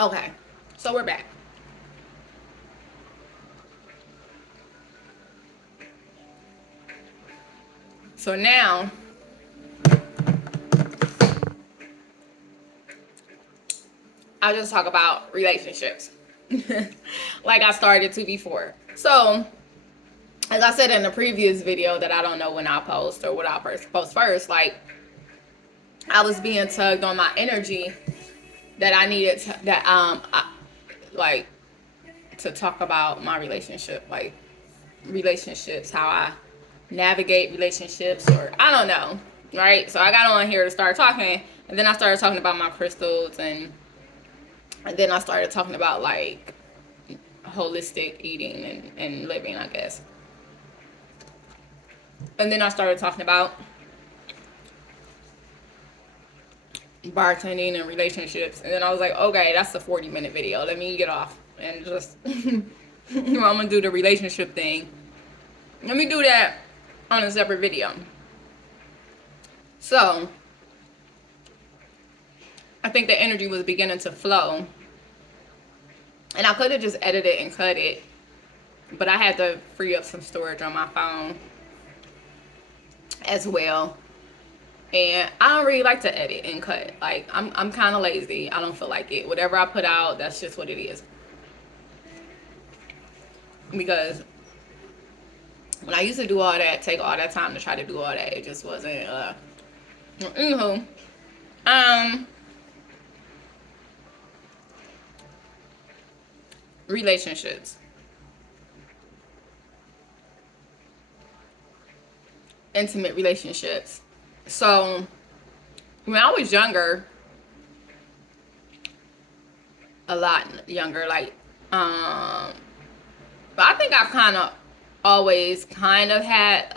Okay, so we're back. So now, I'll just talk about relationships. Like I started to before. So, as I said in the previous video that I don't know when I'll post or what I'll post first, like, I was being tugged on my energy that I needed to, like, to talk about my relationship, like relationships, how I navigate relationships, or I don't know, right? So I got on here to start talking, and then I started talking about my crystals, and then I started talking about like holistic eating and living, I guess. And then I started talking about bartending and relationships, and then I was like, okay, that's a 40-minute video. Let me get off and just I'm gonna do the relationship thing. Let me do that on a separate video. So I think the energy was beginning to flow, and I could have just edited and cut it, but I had to free up some storage on my phone as well. And I don't really like to edit and cut. Like, I'm kind of lazy. I don't feel like it. Whatever I put out, that's just what it is. Because when I used to do all that, take all that time to try to do all that, it just wasn't. Anywho, relationships, intimate relationships. So when I was younger, a lot younger, like, but I think I've kind of always kind of had,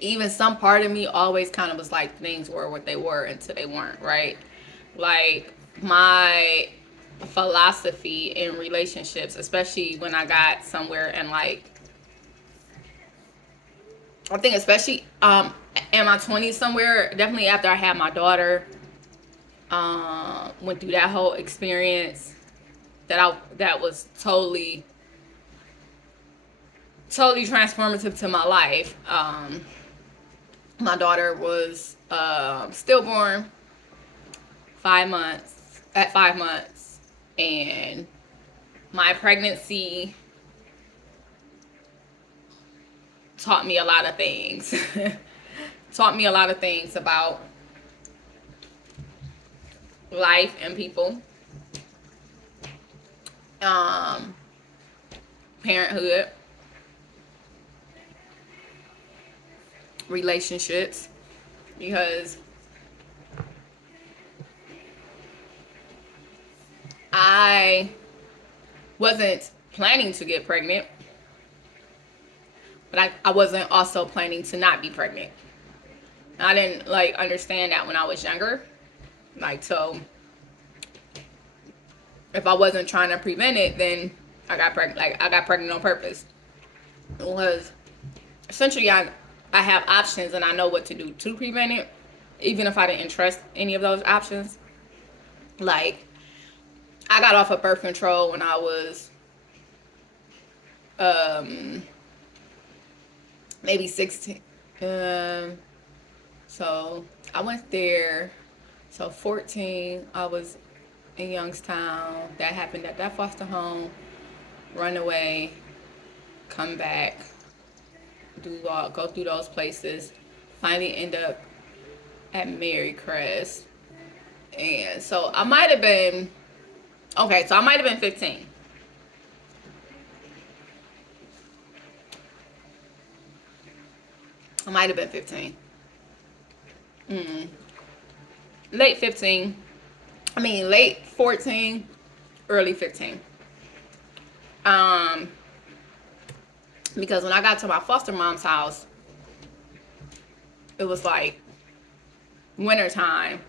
even some part of me always kind of was like things were what they were until they weren't, right? Like, my philosophy in relationships, especially when I got somewhere, and like, I think especially in my 20s somewhere, definitely after I had my daughter, went through that whole experience, that was totally transformative to my life. My daughter was stillborn, 5 months, at 5 months, and my pregnancy taught me a lot of things. Taught me a lot of things about life and people, parenthood, relationships, because I wasn't planning to get pregnant, but I wasn't also planning to not be pregnant. I didn't like understand that when I was younger. Like, so if I wasn't trying to prevent it, then I got pregnant. Like, I got pregnant on purpose. Because essentially I have options, and I know what to do to prevent it, even if I didn't trust any of those options. Like, I got off of birth control when I was maybe 16. So I went there. So 14, I was in Youngstown. That happened at that foster home. Run away, come back, go through those places. Finally end up at Marycrest. And so I might have been, okay, so I might have been 15. I might have been 15. Late 15. Late 14, early 15. Because when I got to my foster mom's house, it was like winter time.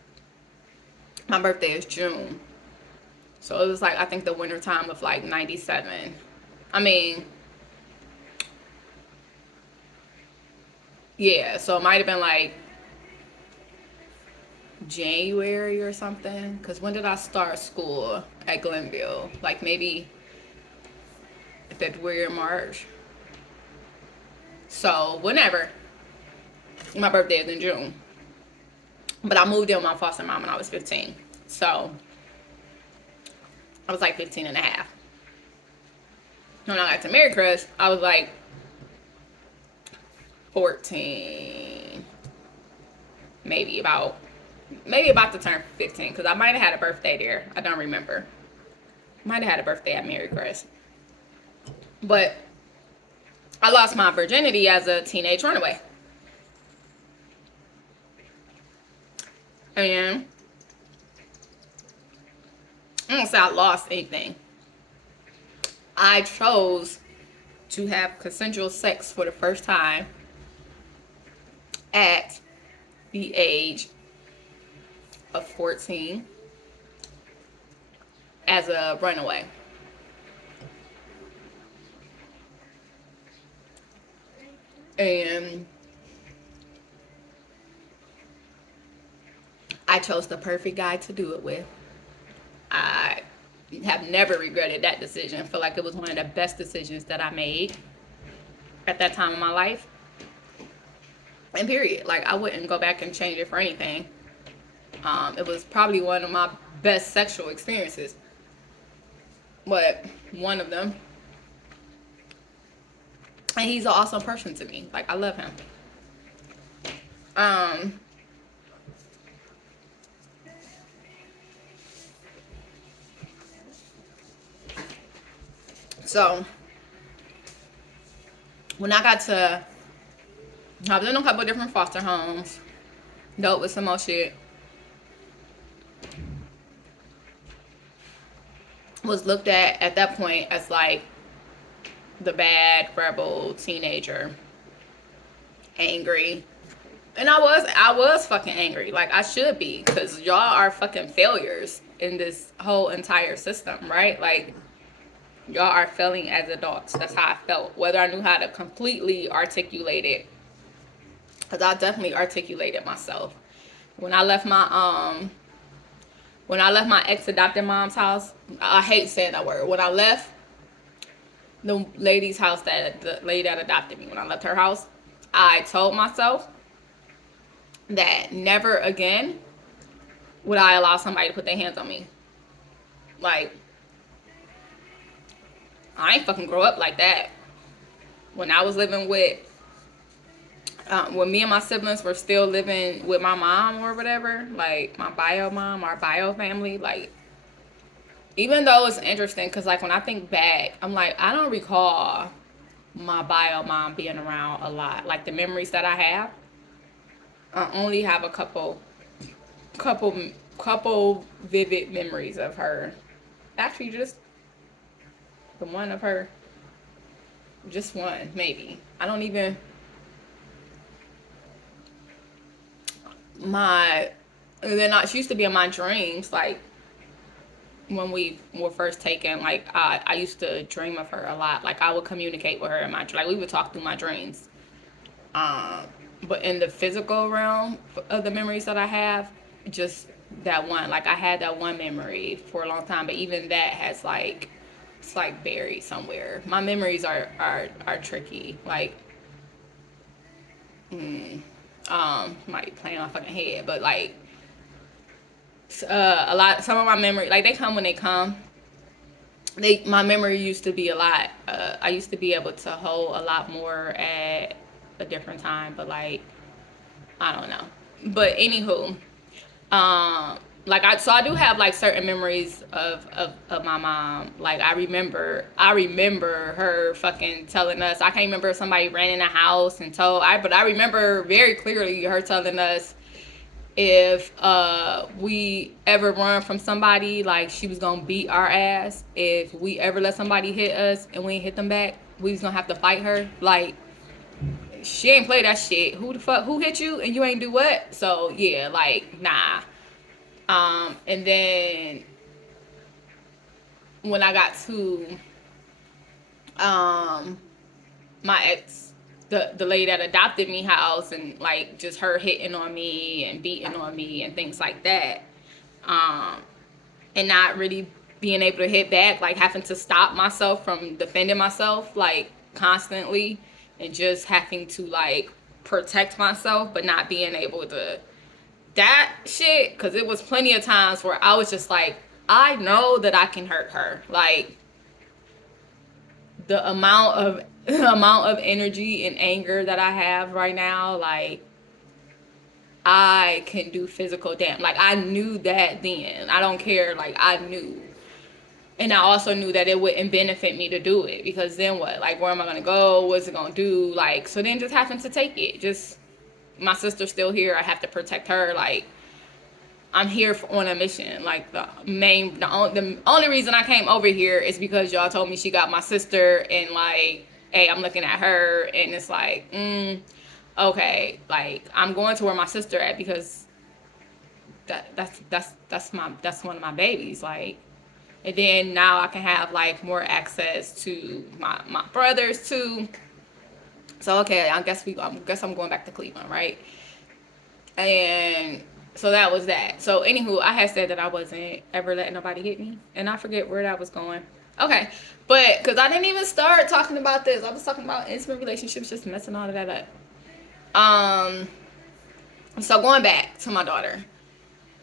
My birthday is June. So it was like, I think the winter time of like 97. Yeah, so it might have been like January or something. Because when did I start school at Glenville? Like maybe February or March. So whenever. My birthday is in June. But I moved in with my foster mom when I was 15. So I was like 15 and a half. When I got to Mary Crest, I was like 14. Maybe about to turn 15. Because I might have had a birthday there. I don't remember. Might have had a birthday at Mary Crest. But I lost my virginity as a teenage runaway. And I don't say I lost anything. I chose to have consensual sex for the first time at the age of 14 as a runaway. And I chose the perfect guy to do it with. I have never regretted that decision. I feel like it was one of the best decisions that I made at that time in my life. And period. Like, I wouldn't go back and change it for anything. It was probably one of my best sexual experiences. But one of them. And he's an awesome person to me. Like, I love him. So, when I got to, I was in a couple of different foster homes, dealt with some more shit, was looked at that point as like the bad rebel teenager, angry. And I was fucking angry. Like, I should be, because y'all are fucking failures in this whole entire system, right? Like, y'all are failing as adults. That's how I felt. Whether I knew how to completely articulate it, because I definitely articulated myself. When I left my ex-adopted mom's house, I hate saying that word. When I left the lady's house, the lady that adopted me, when I left her house, I told myself that never again would I allow somebody to put their hands on me. Like, I ain't fucking grow up like that. When I was living with, when me and my siblings were still living with my mom or whatever, like my bio mom, our bio family, like, even though it's interesting, because like when I think back, I'm like, I don't recall my bio mom being around a lot. Like, the memories that I have, I only have a couple vivid memories of her. Actually, just the one of her. Just one, maybe. I don't even. She used to be in my dreams, like when we were first taken. Like, I used to dream of her a lot. Like, I would communicate with her in my, like, we would talk through my dreams. But in the physical realm of the memories that I have, just that one. Like, I had that one memory for a long time, but even that has like, it's like buried somewhere. My memories are tricky. Like, might be playing my fucking head, but like, some of my memory, like, they come when they come. My memory used to be a lot. I used to be able to hold a lot more at a different time, but like, I don't know. But anywho, like, I do have like certain memories of my mom. Like, I remember her fucking telling us. I can't remember if somebody ran in the house and but I remember very clearly her telling us if we ever run from somebody, like, she was gonna beat our ass. If we ever let somebody hit us and we ain't hit them back, we was gonna have to fight her. Like, she ain't play that shit. Who hit you and you ain't do what? So yeah, like, nah. And then when I got to my ex the lady that adopted me house, and like just her hitting on me and beating on me and things like that, and not really being able to hit back, like having to stop myself from defending myself like constantly, and just having to like protect myself, but not being able to that shit. Because it was plenty of times where I was just like, I know that I can hurt her. Like the amount of energy and anger that I have right now, like I can do physical damage. Like I knew that then. I don't care. Like I knew. And I also knew that it wouldn't benefit me to do it, because then what? Like where am I gonna go? What's it gonna do? Like, so then just having to take it. Just my sister's still here. I have to protect her. Like I'm here on a mission. Like the only reason I came over here is because y'all told me she got my sister, and like, hey, I'm looking at her, and it's like, okay, like I'm going to where my sister at, because that's one of my babies. Like, and then now I can have like more access to my brothers too. So okay, I guess I'm going back to Cleveland, right? And so that was that. So anywho, I had said that I wasn't ever letting nobody hit me, and I forget where that was going. Okay, but because I didn't even start talking about this, I was talking about intimate relationships, just messing all of that up. So going back to my daughter,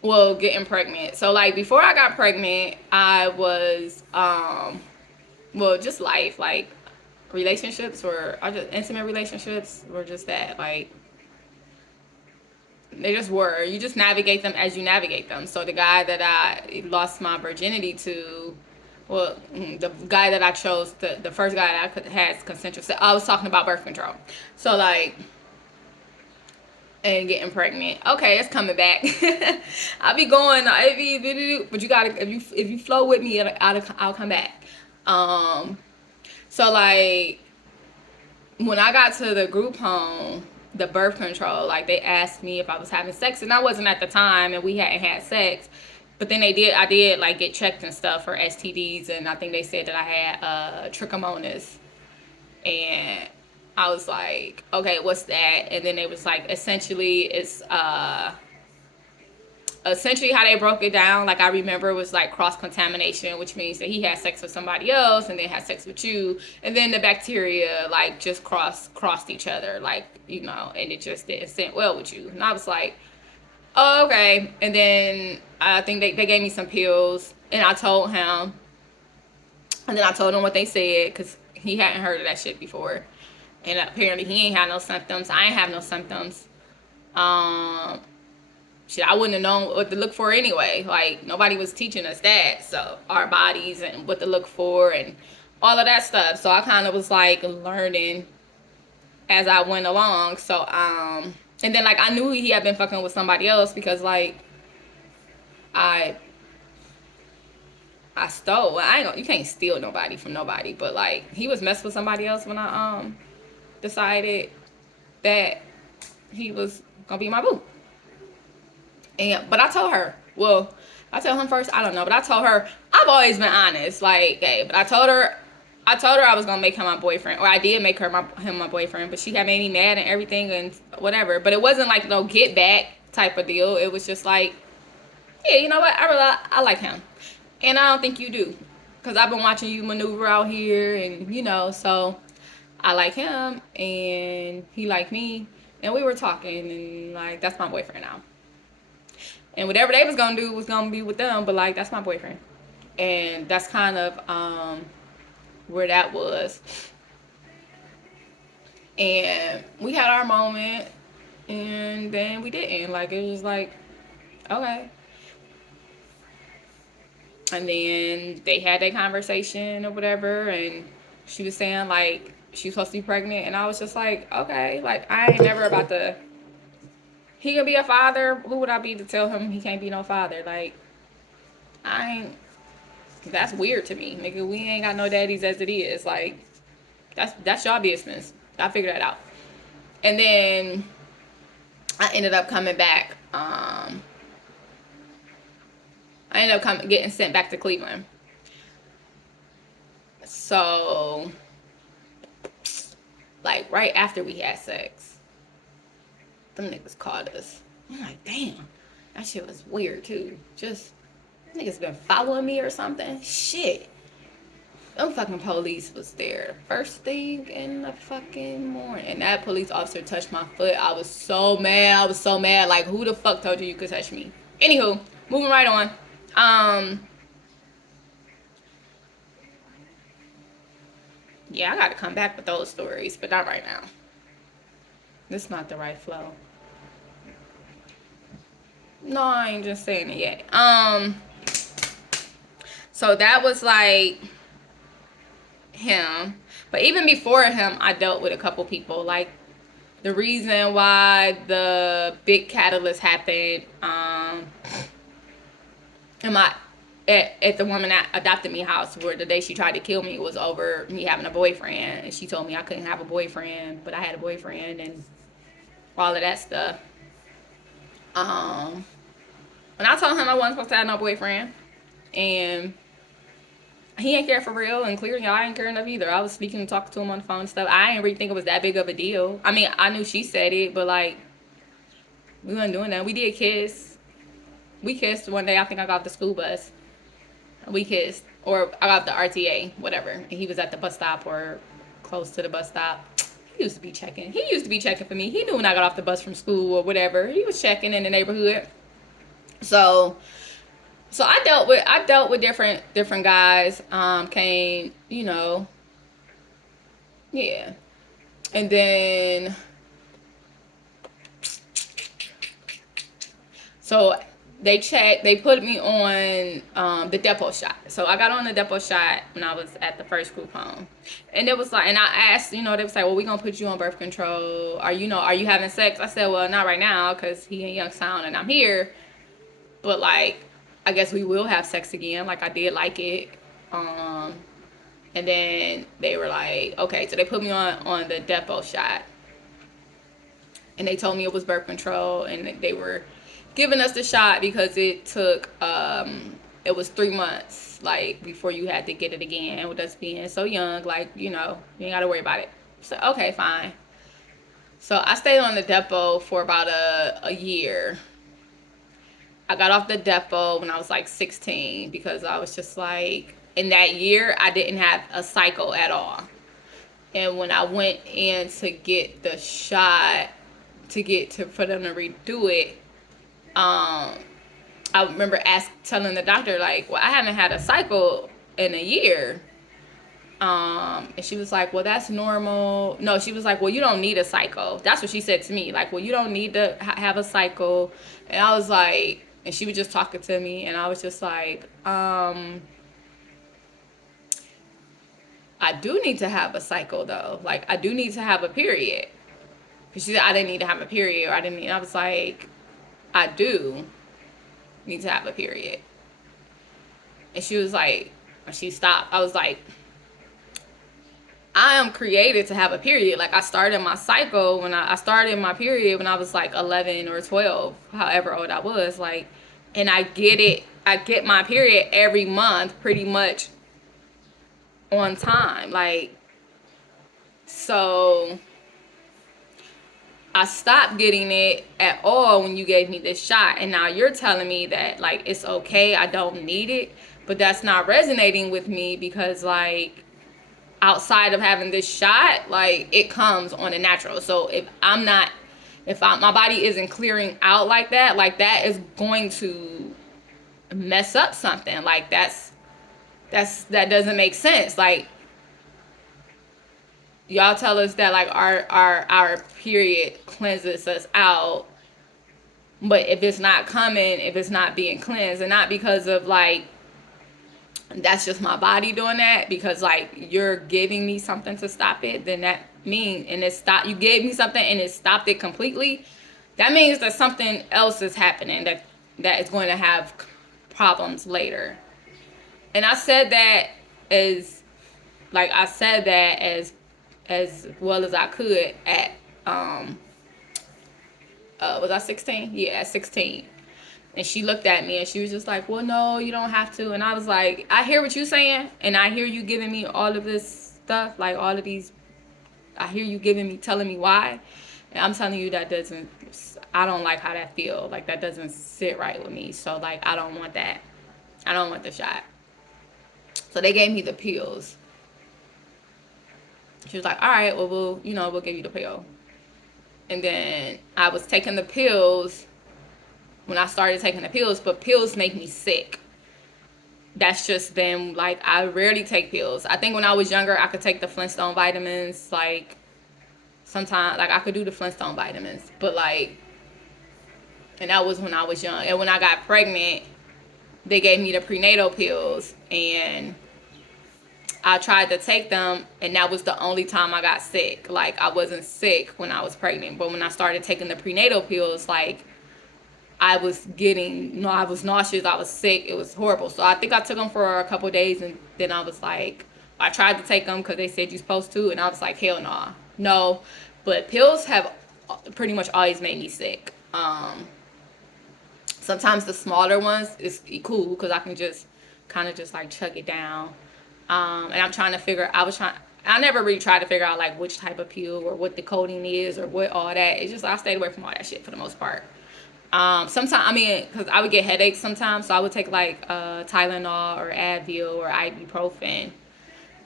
well, getting pregnant. So like before I got pregnant, I was well, just life, like relationships were, I just intimate relationships were just that, like they just were. You just navigate them as you navigate them. So the guy that I lost my virginity to, well, the guy that I chose, the first guy that I had consensual sex, I was talking about birth control. So like, and getting pregnant. Okay, it's coming back. I'll be going, but you gotta, if you flow with me, I'll come back. So like, when I got to the group home, the birth control, like they asked me if I was having sex, and I wasn't at the time, and we hadn't had sex. But then I did like get checked and stuff for STDs, and I think they said that I had trichomonas, and I was like, okay, what's that? And then it was like, essentially it's essentially how they broke it down, like I remember, it was like cross-contamination, which means that he had sex with somebody else and then had sex with you, and then the bacteria like just crossed each other, like, you know, and it just didn't sit well with you. And I was like, oh, okay. And then I think they gave me some pills, and I told him, and then I told him what they said, because he hadn't heard of that shit before, and apparently he ain't had no symptoms. I ain't have no symptoms. Shit, I wouldn't have known what to look for anyway. Like, nobody was teaching us that. So, our bodies and what to look for and all of that stuff. So, I kind of was like learning as I went along. So, and then like I knew he had been fucking with somebody else, because like I stole. Well, you can't steal nobody from nobody, but like he was messing with somebody else when I decided that he was gonna be my boo. But I told her, well, I told him first, I don't know, but I told her, I've always been honest, like, hey, but I told her I was gonna make him my boyfriend, or I did make him my boyfriend, but she had made me mad and everything and whatever. But it wasn't like no get back type of deal. It was just like, yeah, you know what, I like him, and I don't think you do, because I've been watching you maneuver out here, and you know, so I like him and he liked me, and we were talking, and like that's my boyfriend now. And whatever they was gonna do was gonna be with them, but like that's my boyfriend. And that's kind of where that was. And we had our moment, and then we didn't. Like, it was like, okay. And then they had that conversation or whatever, and she was saying like she was supposed to be pregnant, and I was just like, okay, like I ain't never about to. He could be a father. Who would I be to tell him he can't be no father? Like, I ain't. That's weird to me, nigga. We ain't got no daddies as it is. Like, that's y'all business. I figured that out. And then I ended up coming back. I ended up getting sent back to Cleveland. So like right after we had sex. Them niggas called us. I'm like, damn, that shit was weird too. Just niggas been following me or something. Shit. Them fucking police was there first thing in the fucking morning. And that police officer touched my foot. I was so mad. I was so mad. Like, who the fuck told you could touch me? Anywho, moving right on. Yeah, I gotta come back with those stories, but not right now. This is not the right flow. No, I ain't just saying it yet. So that was like him. But even before him, I dealt with a couple people. Like, the reason why the big catalyst happened, at the woman that adopted me house, where the day she tried to kill me was over me having a boyfriend, and she told me I couldn't have a boyfriend, but I had a boyfriend, and all of that stuff. And I told him I wasn't supposed to have no boyfriend, and he ain't care for real, and clearly I ain't care enough either. I was speaking and talking to him on the phone and stuff. I didn't really think it was that big of a deal. I mean, I knew she said it, but like, we wasn't doing that. We did kiss. We kissed one day. I think I got off the school bus. We kissed, or I got off the RTA, whatever. And he was at the bus stop or close to the bus stop. He used to be checking. He used to be checking for me. He knew when I got off the bus from school or whatever. He was checking in the neighborhood. So I dealt with different guys. Came, you know, yeah, and then so they put me on the depot shot. So I got on the depot shot when I was at the first group home, and it was like, and I asked, they was like, well, we gonna put you on birth control. Are you having sex? I said, well, not right now, because he in Youngstown and I'm here, but like, I guess we will have sex again. Like, I did like it. And then they were like, okay, so they put me on the depot shot, and they told me it was birth control, and they were giving us the shot because it took it was 3 months, like, before you had to get it again, with us being so young. Like, you ain't gotta worry about it. So okay, fine. So I stayed on the depot for about a year. I got off the depot when I was like 16, because I was just like, in that year I didn't have a cycle at all. And when I went in to get the shot for them to redo it, I remember telling the doctor, like, well, I haven't had a cycle in a year. And she was like, well, that's normal. No, she was like, well, you don't need a cycle. That's what she said to me. Like, well, you don't need to have a cycle. And I was like, and she was just talking to me, and I was just like, I do need to have a cycle, though. Like, I do need to have a period. Because she said I didn't need to have a period, or I was like, I do need to have a period. And she was like, she stopped. I was like, I am created to have a period. Like, I started my cycle when I started my period when I was like 11 or 12, however old I was. Like, and I get my period every month pretty much on time. Like, so I stopped getting it at all when you gave me this shot. And now you're telling me that, like, it's okay, I don't need it. But that's not resonating with me, because, like, outside of having this shot, like, it comes on a natural. So if my body isn't clearing out like that is going to mess up something. Like, that doesn't make sense. Like, y'all tell us that, like, our period cleanses us out, but if it's not coming, if it's not being cleansed, and not because of, like, that's just my body doing that, because, like, you're giving me something to stop it, then that means, and you gave me something and it stopped it completely, that means that something else is happening that is going to have problems later. And I said that as well as I could at was I 16? Yeah, at 16. And she looked at me and she was just like, well, no, you don't have to. And I was like, I hear what you're saying, and I hear you giving me all of this stuff, like all of these I hear you telling me why. And I'm telling you that doesn't, I don't like how that feel. Like, that doesn't sit right with me. So, like, I don't want that. I don't want the shot. So they gave me the pills. She was like, all right, well, we'll give you the pill. And then I was taking the pills when I started taking the pills, but pills make me sick. That's just been, like, I rarely take pills. I think when I was younger, I could take the Flintstone vitamins, like, sometimes, like, I could do the Flintstone vitamins, but, like, and that was when I was young. And when I got pregnant, they gave me the prenatal pills, and I tried to take them, and that was the only time I got sick. Like, I wasn't sick when I was pregnant, but when I started taking the prenatal pills, like, I was I was nauseous, I was sick, it was horrible. So I think I took them for a couple of days, and then I was like, I tried to take them because they said you're supposed to, and I was like, hell nah. No. But pills have pretty much always made me sick. Sometimes the smaller ones is cool because I can just kind of just like chug it down. And I'm trying to I never really tried to figure out like which type of pill or what the coating is or what all that. It's just I stayed away from all that shit for the most part. Sometimes, I mean, because I would get headaches sometimes, so I would take like Tylenol or Advil or ibuprofen,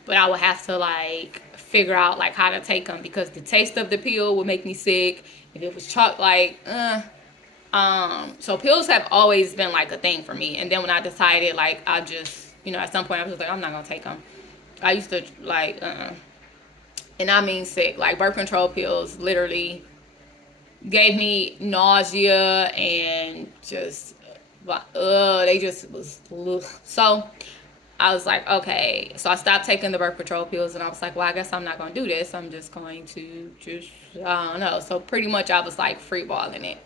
but I would have to like figure out like how to take them because the taste of the pill would make me sick. If it was so pills have always been like a thing for me. And then when I decided like I just, at some point I was just like, I'm not gonna take them. I used to like, and I mean sick, like birth control pills literally gave me nausea and just they just was so I was like, okay. So I stopped taking the birth control pills, and I was like, well, I guess I'm not gonna do this. I'm just going to I don't know. So pretty much I was like free balling it.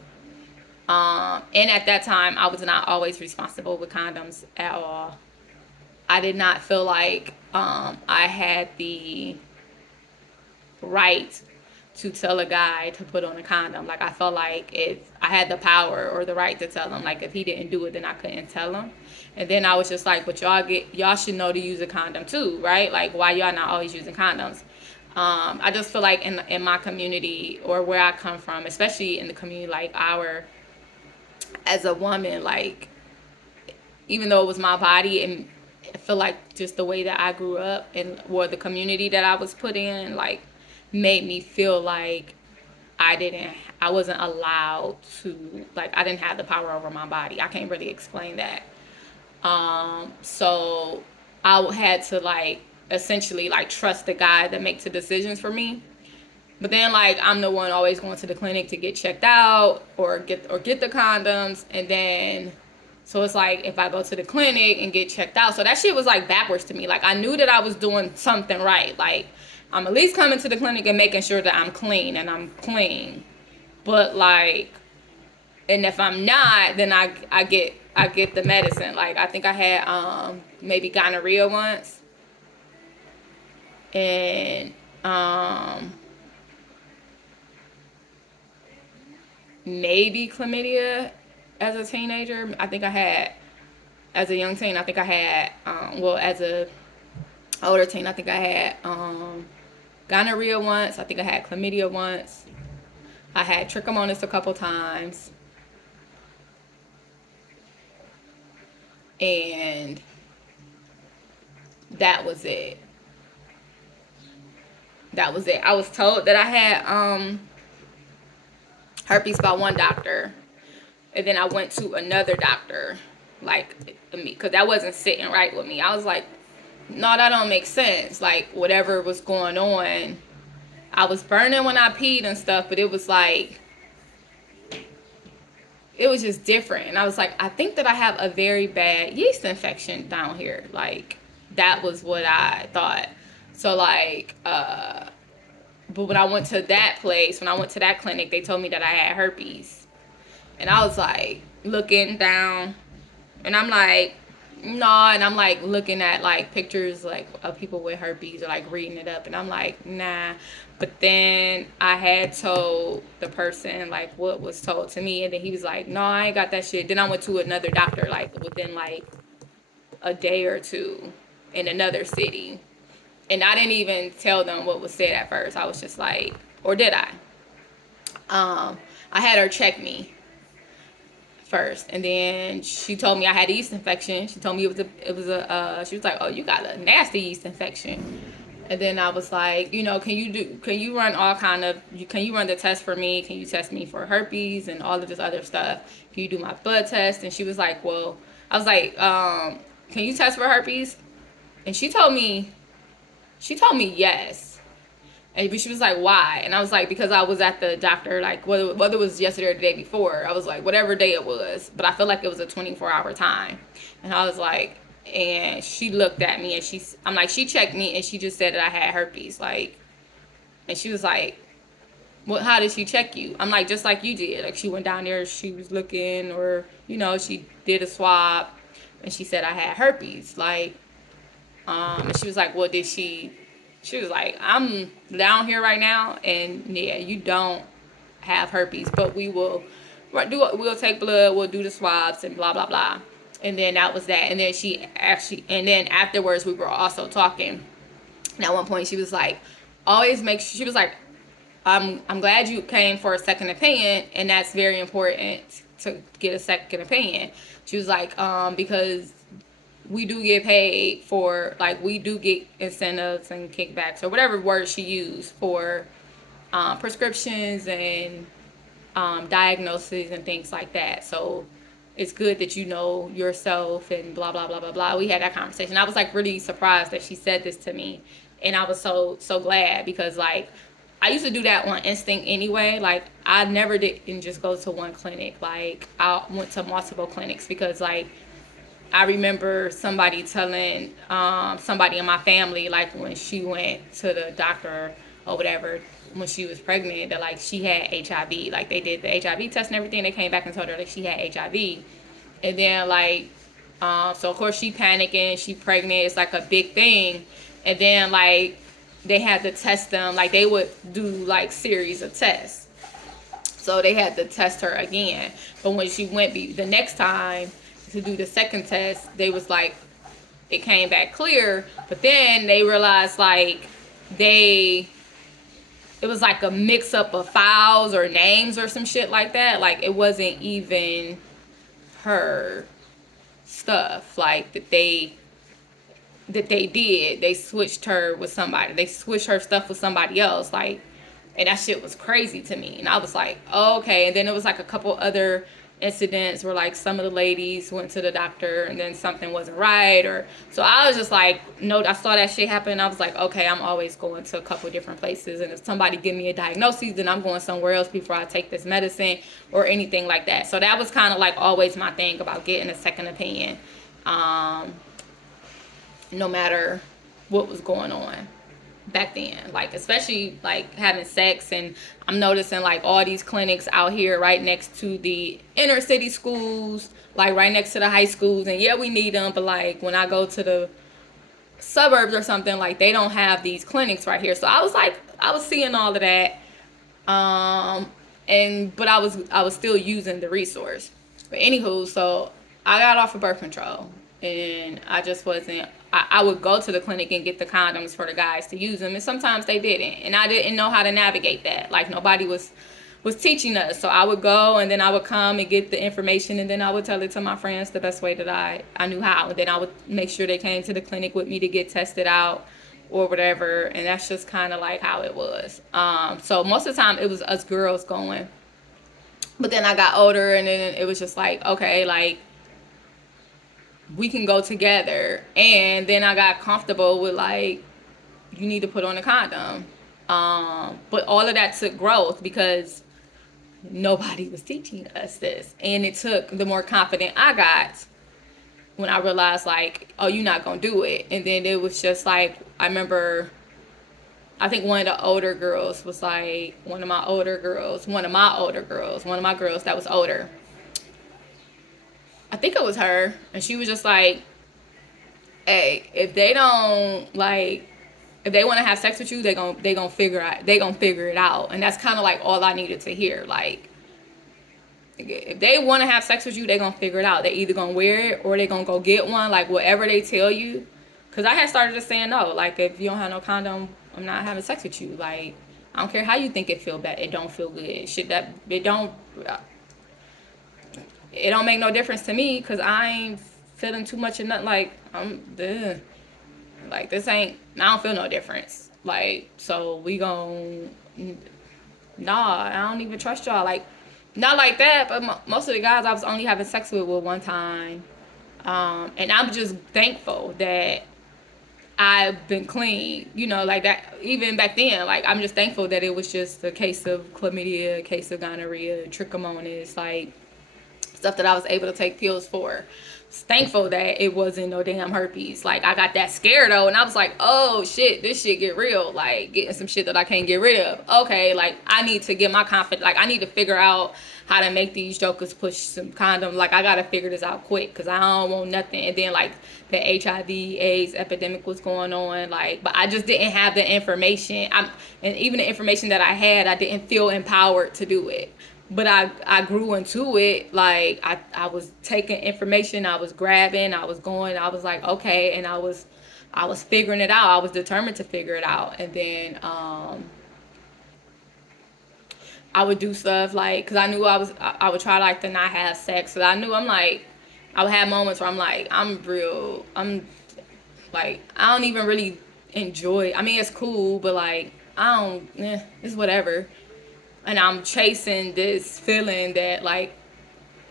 And at that time I was not always responsible with condoms at all. I did not feel like I had the right to tell a guy to put on a condom. Like, I felt like if I had the power or the right to tell him, like, if he didn't do it, then I couldn't tell him. And then I was just like, but y'all should know to use a condom too, right? Like, why y'all not always using condoms? I just feel like in my community or where I come from, especially in the community like as a woman, like, even though it was my body, and I feel like just the way that I grew up and the community that I was put in, like, made me feel like I wasn't allowed to, like, I didn't have the power over my body. I can't really explain that. So I had to, like, essentially, like, trust the guy that makes the decisions for me. But then, like, I'm the one always going to the clinic to get checked out or get the condoms. And then, so it's like, if I go to the clinic and get checked out, so that shit was, like, backwards to me. Like, I knew that I was doing something right. Like, I'm at least coming to the clinic and making sure that I'm clean and I'm clean. But, like, and if I'm not, then I get the medicine. Like, I think I had maybe gonorrhea once. And maybe chlamydia as a teenager. I think I had, as a young teen, I think I had, as a older teen, I think I had gonorrhea once. I think I had chlamydia once. I had trichomonas a couple times. And that was it. That was it. I was told that I had herpes by one doctor. And then I went to another doctor, like, because that wasn't sitting right with me. I was like, no, that don't make sense. Like, whatever was going on, I was burning when I peed and stuff, but it was like, it was just different. And I was like, I think that I have a very bad yeast infection down here. Like, that was what I thought. So, like, but when I went to that place, when I went to that clinic, they told me that I had herpes. And I was like, looking down, and I'm like, no, and I'm like looking at like pictures like of people with herpes or like reading it up, and I'm like, nah. But then I had told the person like what was told to me, and then he was like, no, I ain't got that shit. Then I went to another doctor like within like a day or two in another city, And I didn't even tell them what was said at first. I was just like, or did I? I had her check me first, and then she told me I had a yeast infection. She told me she was like, oh, you got a nasty yeast infection. And then I was like, you know, can you run the test for me? Can you test me for herpes and all of this other stuff? Can you do my blood test? And she was like, well, I was like, can you test for herpes? And she told me yes. And she was like, why? And I was like, because I was at the doctor, like, whether it was yesterday or the day before. I was like, whatever day it was. But I feel like it was a 24-hour time. And I was like, and she looked at me, and I'm like, she checked me, and she just said that I had herpes. Like, and she was like, well, how did she check you? I'm like, just like you did. Like, she went down there, she was looking, or, you know, she did a swab, and she said I had herpes. Like, and she was like, well, she was like, I'm down here right now, and yeah, you don't have herpes, but we'll take blood, we'll do the swabs, and blah, blah, blah. And then that was that. And then and then afterwards, we were also talking. And at one point, she was like, she was like, I'm glad you came for a second opinion, and that's very important to get a second opinion. She was like, because we do get paid for, like, we do get incentives and kickbacks or whatever word she used for prescriptions and diagnoses and things like that. So it's good that you know yourself and blah, blah, blah, blah, blah. We had that conversation. I was like really surprised that she said this to me. And I was so glad, because like I used to do that on instinct anyway. Like I never didn't just go to one clinic. Like I went to multiple clinics, because like I remember somebody telling somebody in my family, like when she went to the doctor or whatever when she was pregnant, that like she had HIV. Like they did the HIV test and everything. They came back and told her that she had HIV. And then like, so of course she panicking, she pregnant. It's like a big thing. And then like they had to test them. Like they would do like series of tests. So they had to test her again. But when she went the next time to do the second test, they was like, it came back clear. But then they realized like it was like a mix up of files or names or some shit like that. Like it wasn't even her stuff like that they did. They switched her with somebody. They switched her stuff with somebody else. Like, and that shit was crazy to me. And I was like, oh, okay. And then it was like a couple other incidents where like some of the ladies went to the doctor and then something wasn't right, or so I was just like, no, I saw that shit happen. I was like, okay, I'm always going to a couple different places, and if somebody give me a diagnosis, then I'm going somewhere else before I take this medicine or anything like that. So that was kind of like always my thing about getting a second opinion, no matter what was going on back then, like especially like having sex. And I'm noticing like all these clinics out here right next to the inner city schools, like right next to the high schools, and yeah, we need them, but like when I go to the suburbs or something, like they don't have these clinics right here. So I was seeing all of that, but I was still using the resource. But anywho, so I got off of birth control, and I just wasn't. I would go to the clinic and get the condoms for the guys to use them, and sometimes they didn't, and I didn't know how to navigate that. Like nobody was teaching us. So I would go, and then I would come and get the information, and then I would tell it to my friends the best way that I knew how, and then I would make sure they came to the clinic with me to get tested out or whatever. And that's just kind of like how it was. So most of the time it was us girls going, but then I got older, and then it was just like, okay, like we can go together. And then I got comfortable with like, you need to put on a condom. But all of that took growth, because nobody was teaching us this. And it took the more confident I got when I realized like, oh, you're not going to do it. And then it was just like, I remember, I think one of the older girls was like, one of my girls that was older, I think it was her, and she was just like, hey, if they don't like, if they want to have sex with you, they gonna figure it out. And that's kind of like all I needed to hear. Like, if they want to have sex with you, they gonna figure it out. They either gonna wear it or they gonna go get one. Like whatever they tell you, Cause I had started just saying no. Like, if you don't have no condom, I'm not having sex with you. Like, I don't care how you think it feel bad. It don't feel good. Shit, that it don't make no difference to me. Cause I ain't feeling too much of nothing. Like, like, this ain't. I don't feel no difference. Like, so we gon' nah. I don't even trust y'all. Like, not like that. But most of the guys I was only having sex with one time. And I'm just thankful that I've been clean, you know, like that. Even back then, like, I'm just thankful that it was just a case of chlamydia, a case of gonorrhea, trichomonas, like stuff that I was able to take pills for. Thankful that it wasn't no damn herpes. Like, I got that scared though, and I was like, oh shit, this shit get real. Like, getting some shit that I can't get rid of. Okay, like, I need to get my confidence. Like, I need to figure out how to make these jokers push some condom. Like, I gotta figure this out quick, because I don't want nothing. And then, like, the HIV/AIDS epidemic was going on. Like, but I just didn't have the information. And even the information that I had, I didn't feel empowered to do it. But I grew into it. Like, I was taking information, I was grabbing, I was going, I was like, okay, and I was figuring it out. I was determined to figure it out. And then I would do stuff like, because I knew I would try like to not have sex. So I knew, I'm like, I would have moments where I'm like, I'm like, I don't even really enjoy. I mean, it's cool, but like, it's whatever. And I'm chasing this feeling that, like,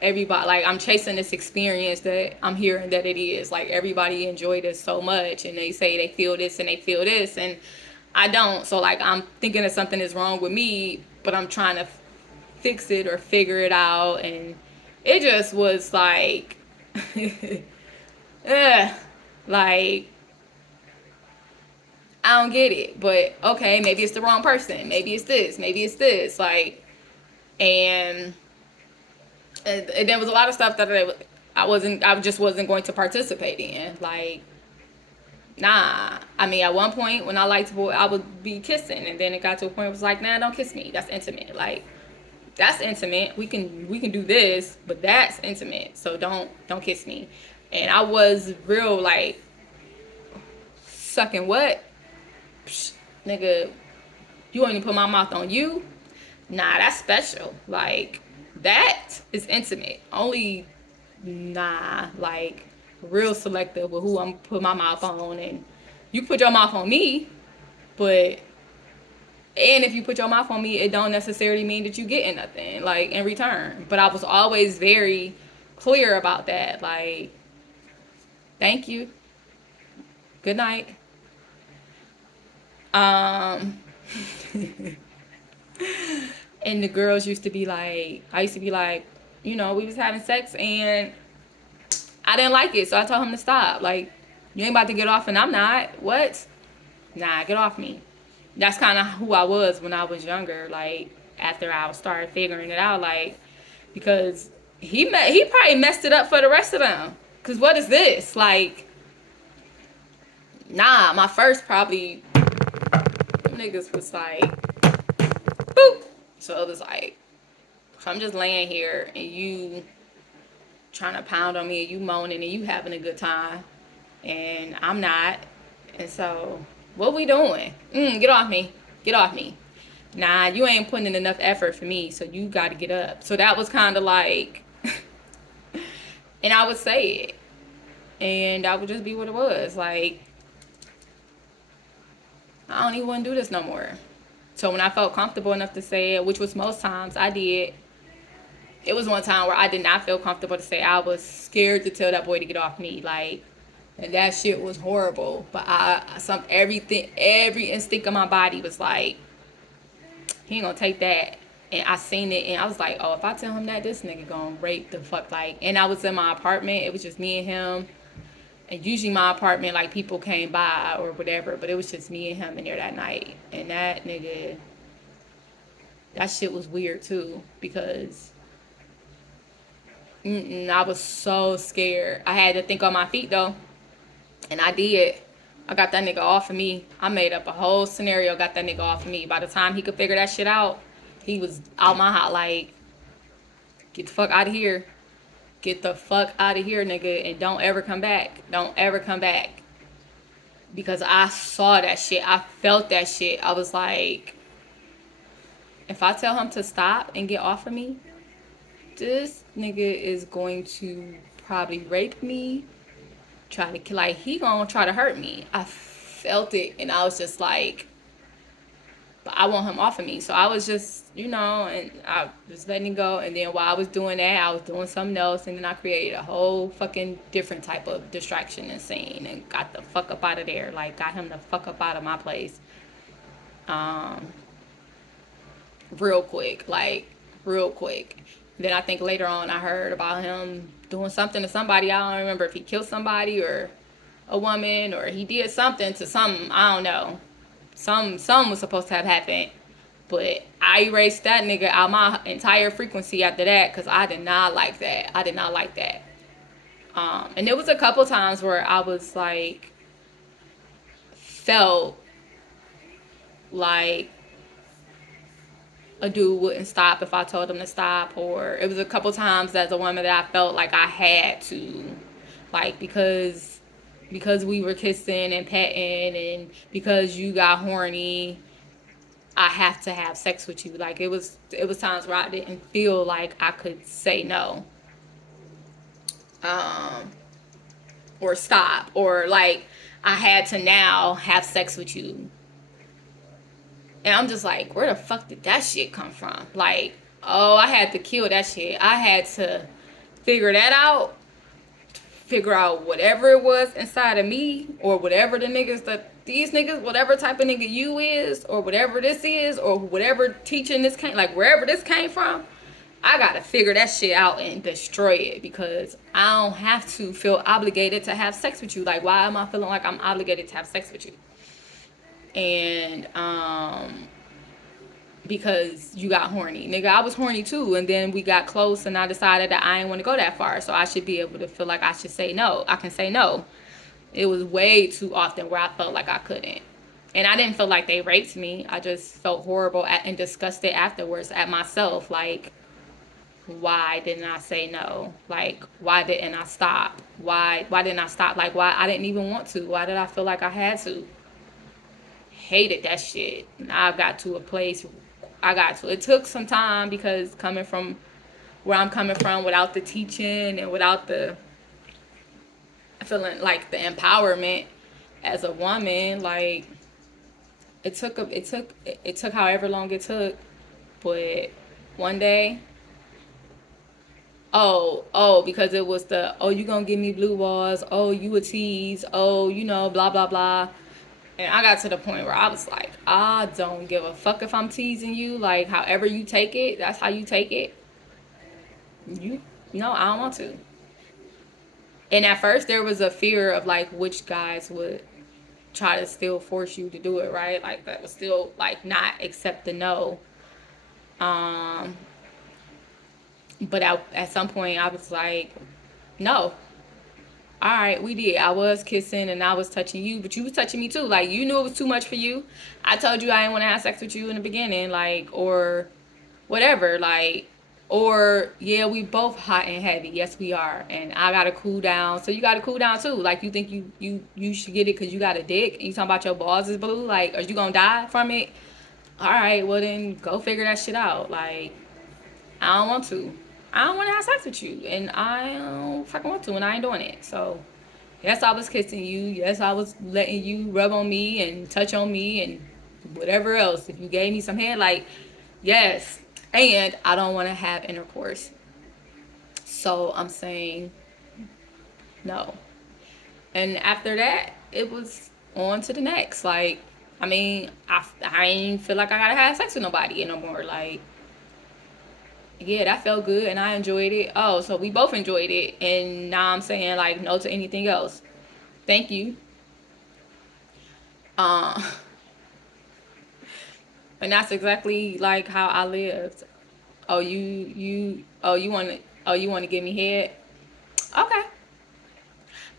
everybody, like, I'm chasing this experience that I'm hearing that it is. Like, everybody enjoyed this so much, and they say they feel this and they feel this, and I don't. So, like, I'm thinking that something is wrong with me, but I'm trying to fix it or figure it out. And it just was like, like, I don't get it. But okay, maybe it's the wrong person. Maybe it's this. Maybe it's this. Like, and there was a lot of stuff that I just wasn't going to participate in. Like, nah. I mean, at one point when I liked boy, I would be kissing, and then it got to a point where it was like, nah, don't kiss me. That's intimate. Like, that's intimate. We can do this, but that's intimate. So don't kiss me. And I was real like, sucking what? Psh, nigga, you want me to put my mouth on you? Nah, that's special. Like, that is intimate. Only, nah, like, real selective with who I'm put my mouth on. And you put your mouth on me, but, and if you put your mouth on me, it don't necessarily mean that you getting nothing, like, in return. But I was always very clear about that. Like, thank you. Good night. And the girls used to be like, I used to be like, you know, we was having sex and I didn't like it, so I told him to stop. Like, you ain't about to get off and I'm not. What? Nah, get off me. That's kind of who I was when I was younger. Like, after I started figuring it out, like, because he probably messed it up for the rest of them. Cause what is this? Like, nah, my first probably, them niggas was like, boop. So it was like, so I'm just laying here and you trying to pound on me and you moaning and you having a good time and I'm not. And so what we doing? Get off me. Get off me. Nah, you ain't putting in enough effort for me, so you got to get up. So that was kind of like, and I would say it. And that would just be what it was. Like, I don't even want to do this no more. So when I felt comfortable enough to say it, which was most times I did, it was one time where I did not feel comfortable to say. I was scared to tell that boy to get off me. Like, and that shit was horrible. But every instinct of my body was like, he ain't gonna take that. And I seen it and I was like, oh, if I tell him that, this nigga gonna rape the fuck. Like, and I was in my apartment. It was just me and him. And usually my apartment, like, people came by or whatever, but it was just me and him in there that night. And that nigga, that shit was weird too, because I was so scared. I had to think on my feet though, and I did. I got that nigga off of me. I made up a whole scenario, got that nigga off of me. By the time he could figure that shit out, he was out my house. Like, get the fuck out of here. Get the fuck out of here, nigga, and don't ever come back. Don't ever come back. because I saw that shit. I felt that shit. I was like, if I tell him to stop and get off of me, this nigga is going to probably rape me, try to kill, like, he gonna try to hurt me. I felt it, and I was just like, but I want him off of me. So I was just, and I was letting it go. And then while I was doing that, I was doing something else. And then I created a whole fucking different type of distraction and scene and got the fuck up out of there. Like, got him the fuck up out of my place. Real quick. Like, real quick. Then I think later on I heard about him doing something to somebody. I don't remember if he killed somebody or a woman, or he did something to some, I don't know. Some was supposed to have happened, but I erased that nigga out my entire frequency after that, because I did not like that. I did not like that. And there was a couple times where I was like, felt like a dude wouldn't stop if I told him to stop, or it was a couple times as a woman that I felt like I had to, like, because we were kissing and petting, and because you got horny, I have to have sex with you. Like, it was times where I didn't feel like I could say no, or stop, or like I had to now have sex with you. And I'm just like, where the fuck did that shit come from? Like, oh, I had to kill that shit. I had to figure that out. Figure out whatever it was inside of me, or whatever the niggas that these niggas, whatever type of nigga you is, or whatever this is, or whatever teaching this came, like wherever this came from, I gotta figure that shit out and destroy it, because I don't have to feel obligated to have sex with you. Like, why am I feeling like I'm obligated to have sex with you? And because you got horny. Nigga, I was horny too, and then we got close, and I decided that I didn't want to go that far, so I should be able to feel like I should say no. I can say no. It was way too often where I felt like I couldn't. And I didn't feel like they raped me. I just felt horrible and disgusted afterwards at myself. Like, why didn't I say no? Like, why didn't I stop? Why didn't I stop? Like, why? I didn't even want to. Why did I feel like I had to? Hated that shit. Now I've got to a place, it took some time, because coming from where I'm coming from, without the teaching and without the feeling like the empowerment as a woman, like, it took however long it took. But one day, because it was you gonna give me blue balls, you a tease, blah blah blah. And I got to the point where I was like, I don't give a fuck if I'm teasing you. Like, however you take it, that's how you take it. I don't want to. And at first there was a fear of like which guys would try to still force you to do it, right? Like, that was still like not accept the no. But at some point I was like, no. All right, we did. I was kissing and I was touching you, but you was touching me too. Like, you knew it was too much for you. I told you I didn't want to have sex with you in the beginning, like, or whatever, like, or yeah, we both hot and heavy. Yes, we are. And I gotta cool down, so you gotta cool down too. Like, you think you should get it because you got a dick and you talking about your balls is blue? Like, are you gonna die from it? All right, well then go figure that shit out. Like, I don't want to. I don't want to have sex with you, and I don't fucking want to, and I ain't doing it. So, yes, I was kissing you. Yes, I was letting you rub on me and touch on me and whatever else. If you gave me some head, like, yes. And I don't want to have intercourse. So, I'm saying no. And after that, it was on to the next. Like, I mean, I ain't feel like I gotta have sex with nobody no more. Like, yeah, that felt good and I enjoyed it. Oh, so we both enjoyed it. And now I'm saying like no to anything else. Thank you. And that's exactly like how I lived. You want to give me head? Okay.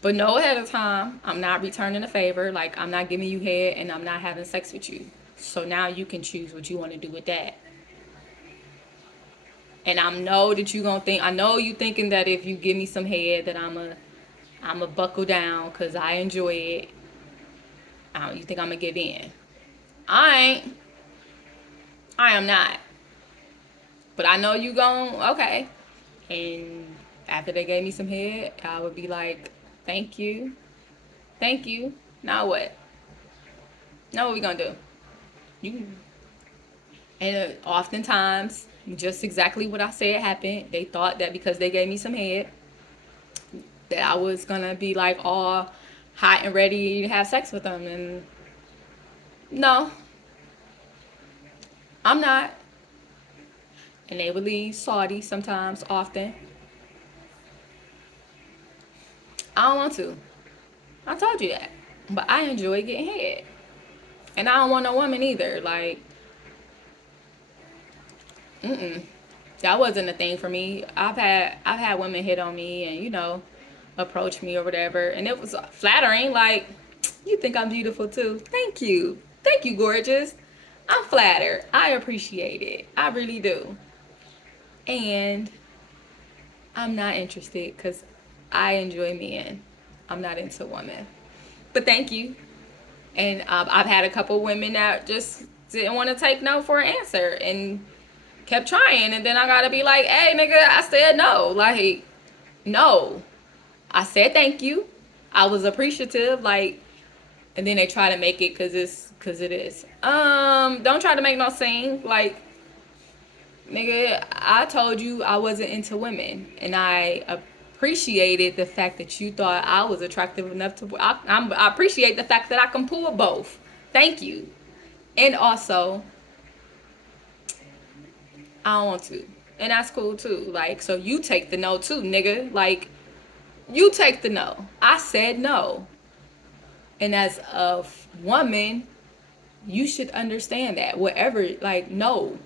But no ahead of time. I'm not returning a favor. Like, I'm not giving you head and I'm not having sex with you. So now you can choose what you want to do with that. And I know that you gonna think, I know you thinking that if you give me some head that I'm a buckle down because I enjoy it. You think I'm gonna give in? I ain't. I am not. But I know you gon' okay. And after they gave me some head, I would be like, thank you. Thank you. Now what? Now what we gonna do? You and oftentimes, just exactly what I said happened. They thought that because they gave me some head, that I was gonna be like all hot and ready to have sex with them. And no, I'm not. And they would leave salty sometimes, often. I don't want to. I told you that. But I enjoy getting head. And I don't want no woman either. Like, that wasn't a thing for me. I've had women hit on me and, approach me or whatever. And it was flattering. Like, you think I'm beautiful too. Thank you. Thank you, gorgeous. I'm flattered. I appreciate it. I really do. And I'm not interested because I enjoy men. I'm not into women. But thank you. And I've had a couple women that just didn't want to take no for an answer and kept trying. And then I got to be like, hey, nigga, I said no. Like, no. I said thank you. I was appreciative. Like, and then they try to make it because it is. Don't try to make no scene. Like, nigga, I told you I wasn't into women. And I appreciated the fact that you thought I was attractive enough to. I appreciate the fact that I can pull both. Thank you. And also, I don't want to. And that's cool too. Like, so you take the no too, nigga. Like, you take the no. I said no. And as a woman, you should understand that. Whatever, like, no.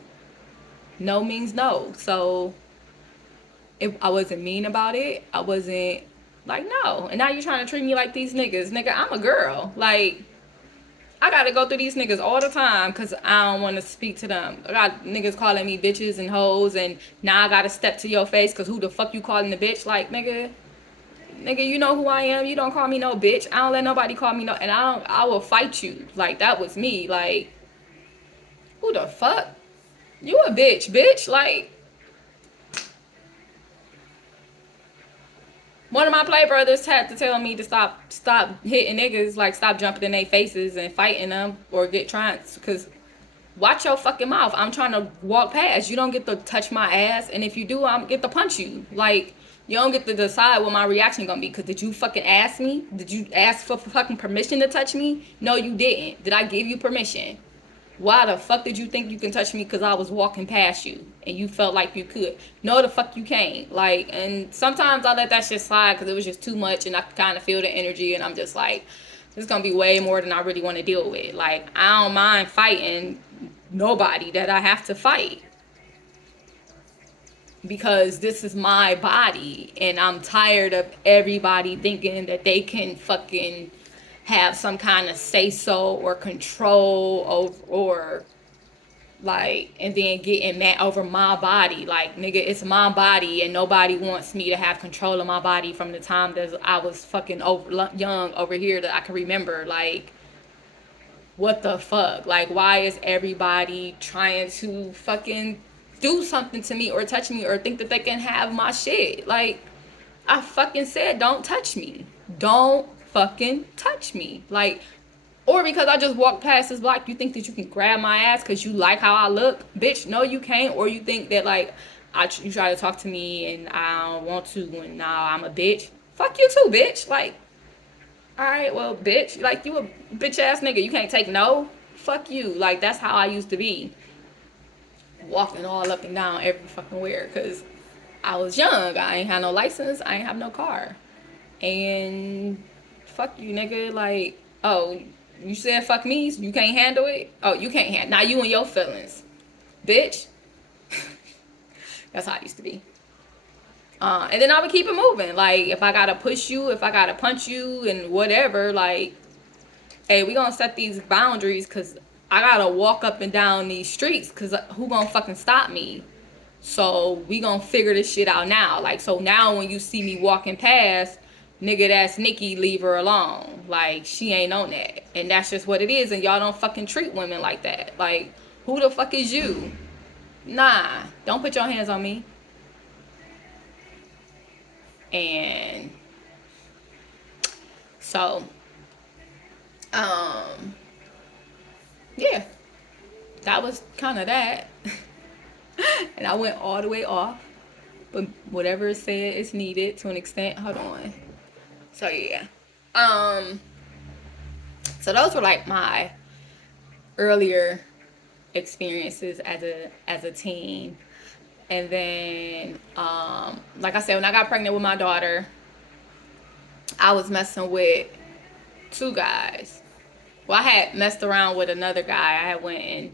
No means no. So if I wasn't mean about it, I wasn't like, no. And now you're trying to treat me like these niggas. Nigga, I'm a girl. Like, I gotta go through these niggas all the time because I don't want to speak to them. I got niggas calling me bitches and hoes, and now I gotta step to your face because who the fuck you calling a bitch? Like, nigga, you know who I am. You don't call me no bitch. I don't let nobody call me no, and I will fight you. Like, that was me. Like, who the fuck? You a bitch. Like, one of my play brothers had to tell me to stop hitting niggas, like stop jumping in their faces and fighting them or get trying, because watch your fucking mouth. I'm trying to walk past. You don't get to touch my ass, and if you do, I'm get to punch you. Like, you don't get to decide what my reaction gonna be, because did you fucking ask me? Did you ask for fucking permission to touch me? No, you didn't. Did I give you permission? Why the fuck did you think you can touch me because I was walking past you and you felt like you could? No, the fuck you can't. Like, and sometimes I let that shit slide because it was just too much and I could kind of feel the energy, and I'm just like, this is going to be way more than I really want to deal with. Like, I don't mind fighting nobody that I have to fight, because this is my body and I'm tired of everybody thinking that they can fucking have some kind of say so or control over, or like, and then getting mad over my body. Like, nigga, it's my body and nobody wants me to have control of my body from the time that I was fucking young over here that I can remember. Like, what the fuck? Like, why is everybody trying to fucking do something to me or touch me or think that they can have my shit? Like, I fucking said, don't touch me. Don't fucking touch me. Like, or because I just walked past this block, you think that you can grab my ass because you like how I look? Bitch, no, you can't. Or you think that, like, you try to talk to me and I don't want to, and now I'm a bitch. Fuck you too, bitch. Like, all right, well, bitch, like, you a bitch ass nigga. You can't take no. Fuck you. Like, that's how I used to be. Walking all up and down every fucking where, because I was young. I ain't had no license. I ain't have no car. And fuck you, nigga. Like, oh, you said fuck me, so you can't handle it? Oh, you can't handle. Now you and your feelings, bitch. That's how I used to be. And then I would keep it moving. Like, if I gotta push you, if I gotta punch you, and whatever, like, hey, we gonna set these boundaries, because I gotta walk up and down these streets, because who gonna fucking stop me? So we gonna figure this shit out now. Like, so now when you see me walking past, nigga, that's Nikki, leave her alone. Like, she ain't on that. And that's just what it is. And y'all don't fucking treat women like that. Like, who the fuck is you? Nah, don't put your hands on me. And so, yeah, that was kind of that. And I went all the way off. But whatever is said is needed to an extent. Hold on. So yeah. So those were like my earlier experiences as a teen. And then like I said, when I got pregnant with my daughter, I was messing with 2 guys. Well, I had messed around with another guy. I had went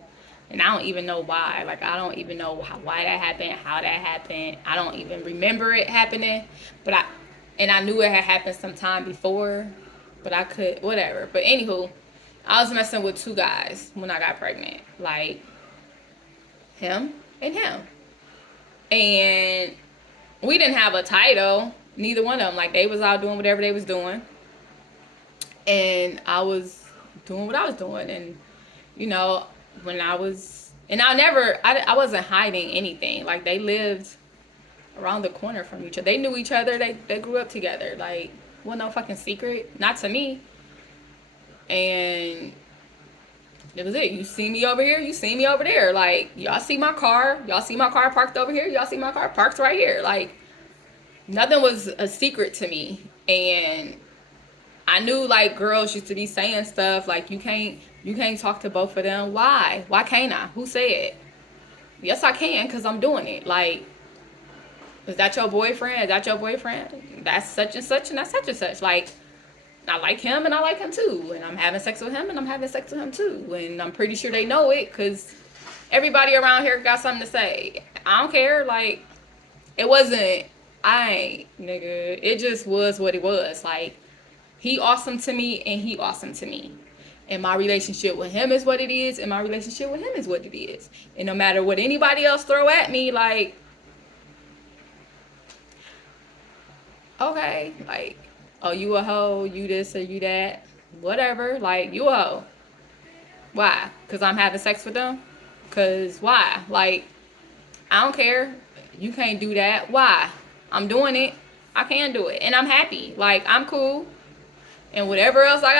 and I don't even know why. Like, I don't even know why that happened, how that happened. I don't even remember it happening. But I knew it had happened sometime before. But I could, whatever. But anywho, I was messing with 2 guys when I got pregnant. Like, him and him. And we didn't have a title. Neither one of them. Like, they was out doing whatever they was doing. And I was doing what I was doing. And, you know, when I was, and I wasn't hiding anything. Like, they lived around the corner from each other. They knew each other. They grew up together. Like, wasn't no fucking secret. Not to me. And it was it. You see me over here, you see me over there. Like, y'all see my car. Y'all see my car parked over here. Y'all see my car parked right here. Like, nothing was a secret to me. And I knew, like, girls used to be saying stuff like, you can't talk to both of them. Why? Why can't I? Who said? Yes, I can, because I'm doing it. Like, is that your boyfriend? Is that your boyfriend? That's such and such, and that's such and such. Like, I like him, and I like him too. And I'm having sex with him, and I'm having sex with him too. And I'm pretty sure they know it, because everybody around here got something to say. I don't care. Like, it wasn't, nigga. It just was what it was. Like, he awesome to me, and he awesome to me. And my relationship with him is what it is, and my relationship with him is what it is. And no matter what anybody else throw at me, like, okay, like, oh, you a hoe, you this or you that, whatever, like, you a hoe. Why? Because I'm having sex with them? Because why? Like, I don't care. You can't do that. Why? I'm doing it. I can do it. And I'm happy. Like, I'm cool. And whatever else I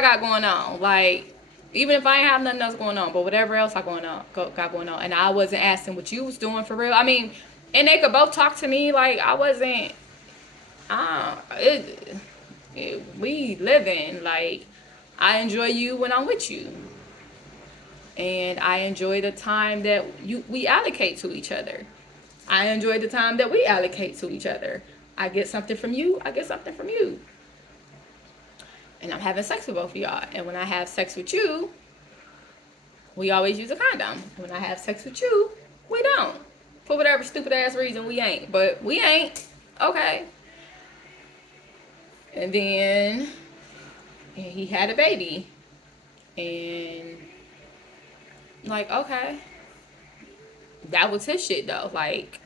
got going on. Like, even if I ain't have nothing else going on, but whatever else got going on. And I wasn't asking what you was doing for real. I mean, and they could both talk to me. Like, I wasn't, we living. Like, I enjoy you when I'm with you. And I enjoy the time that we allocate to each other. I enjoy the time that we allocate to each other. I get something from you, I get something from you. And I'm having sex with both of y'all. And when I have sex with you, we always use a condom. When I have sex with you, we don't. For whatever stupid ass reason, we ain't. But we ain't. Okay. And then he had a baby. And, like, okay. That was his shit, though. Like,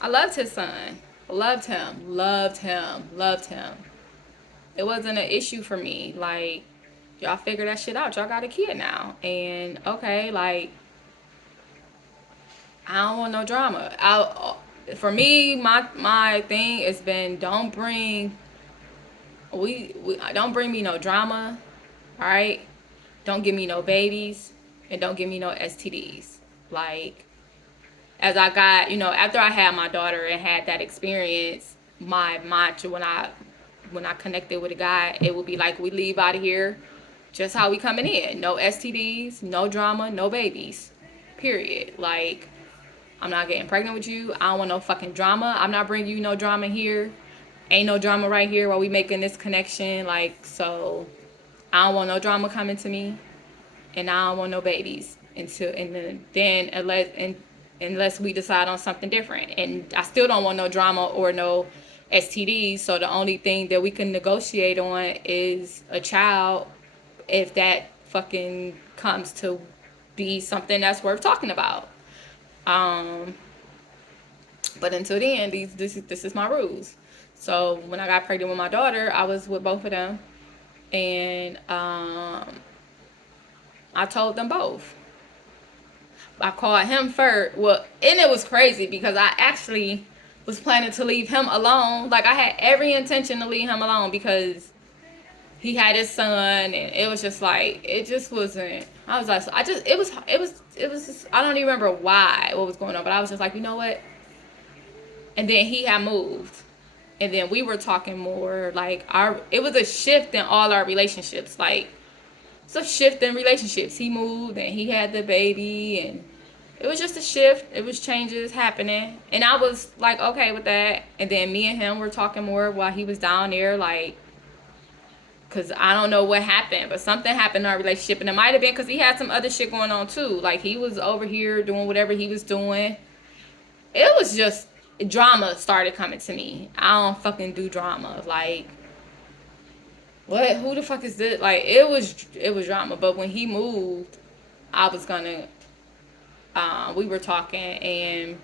I loved his son. Loved him. It wasn't an issue for me. Like, y'all figure that shit out. Y'all got a kid now. And, okay, like, I don't want no drama. For me, my thing has been, don't bring me no drama, all right? Don't give me no babies, and don't give me no STDs. Like, as I got, after I had my daughter and had that experience, my mantra when I connected with a guy, it would be like, we leave out of here just how we coming in. No STDs, no drama, no babies. Period. Like, I'm not getting pregnant with you. I don't want no fucking drama. I'm not bringing you no drama here. Ain't no drama right here while we making this connection. Like, so I don't want no drama coming to me. And I don't want no babies unless we decide on something different. And I still don't want no drama or no STDs. So the only thing that we can negotiate on is a child, if that fucking comes to be something that's worth talking about. But until then, this is my rules. So when I got pregnant with my daughter, I was with both of them, and I told them both. I called him first. Well, and it was crazy because I actually was planning to leave him alone. Like, I had every intention to leave him alone because he had his son, and it was just like, it just wasn't. I was like, it was just, I don't even remember what was going on, but I was just like, you know what? And then he had moved, and then we were talking more. Like, it was a shift in all our relationships. Like, it's a shift in relationships. He moved and he had the baby, and it was just a shift. It was changes happening, and I was like okay with that. And then me and him were talking more while he was down there, like, because I don't know what happened, but something happened in our relationship, and it might have been because he had some other shit going on too. Like, he was over here doing whatever he was doing. It was just drama started coming to me. I don't fucking do drama. Like, what? Who the fuck is this? Like, it was drama. But when he moved, I was gonna. We were talking, and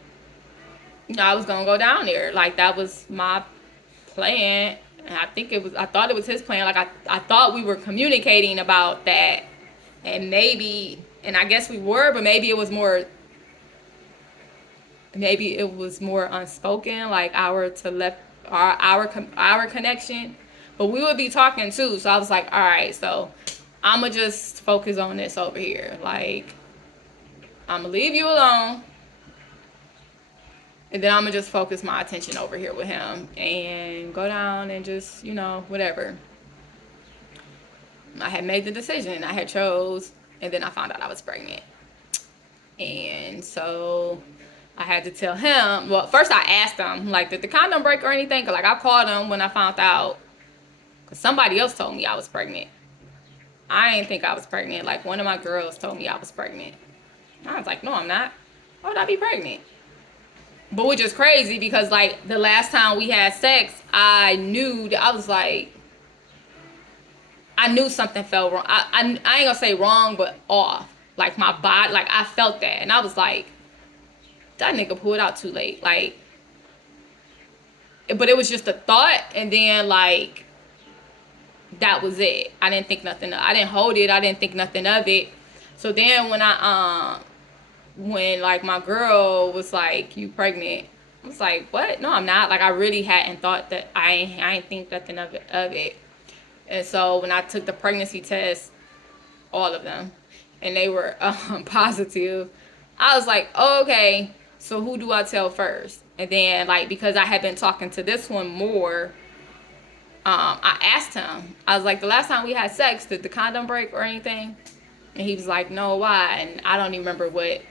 I was gonna go down there. Like, that was my plan, and I thought it was his plan. Like, I thought we were communicating about that, and and I guess we were, but maybe it was more unspoken, like our connection. But we would be talking too, so I was like, all right, so I'ma just focus on this over here. Like, I'ma leave you alone, and then I'ma just focus my attention over here with him and go down and just, whatever. I had made the decision. I had chose, and then I found out I was pregnant. And so I had to tell him. Well, first I asked him, like, did the condom break or anything? Cause, like, I called him when I found out, because somebody else told me I was pregnant. I didn't think I was pregnant. Like, one of my girls told me I was pregnant. I was like, no, I'm not. Why would I be pregnant? But which is crazy because, like, the last time we had sex, I knew that I was like, I knew something felt wrong. I ain't gonna say wrong, but off. Like, my body, like, I felt that. And I was like, that nigga pulled out too late. Like, but it was just a thought. And then, like, that was it. I didn't think nothing of it. I didn't hold it. I didn't think nothing of it. So then when like my girl was like, you pregnant, I was like, what? No, I'm not. Like, I really hadn't thought that. I ain't think nothing of it. And so when I took the pregnancy test, all of them, and they were positive, I was like, oh, okay, so who do I tell first? And then, like, because I had been talking to this one more, I asked him, I was like, the last time we had sex, did the condom break or anything? And he was like, no, why? And I don't even remember what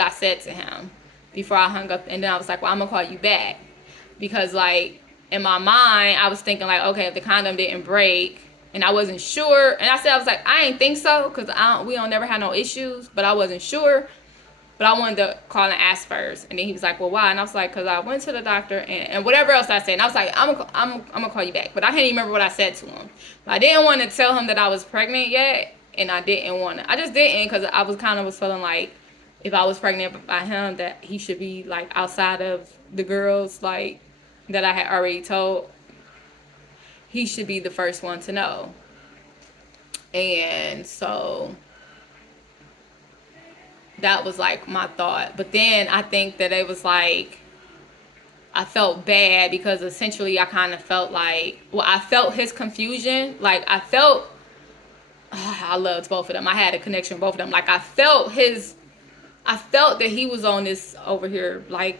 I said to him before I hung up. And then I was like, well, I'm gonna call you back, because, like, in my mind I was thinking, like, okay, if the condom didn't break, and I wasn't sure, and I was like, I ain't think so, because we don't never have no issues, but I wasn't sure. But I wanted to call and ask first. And then he was like, well, why? And I was like, because I went to the doctor and whatever else I said. And I was like, I'm gonna call you back. But I can't even remember what I said to him. But I didn't want to tell him that I was pregnant yet. And I just didn't, because I was feeling like, if I was pregnant by him, that he should be, like, outside of the girls, like, that I had already told. He should be the first one to know. And so that was, like, my thought. But then I think that it was like, I felt bad because essentially I kind of felt like, well, I felt his confusion. Like, I loved both of them. I had a connection with both of them. Like, I felt that he was on this over here. Like,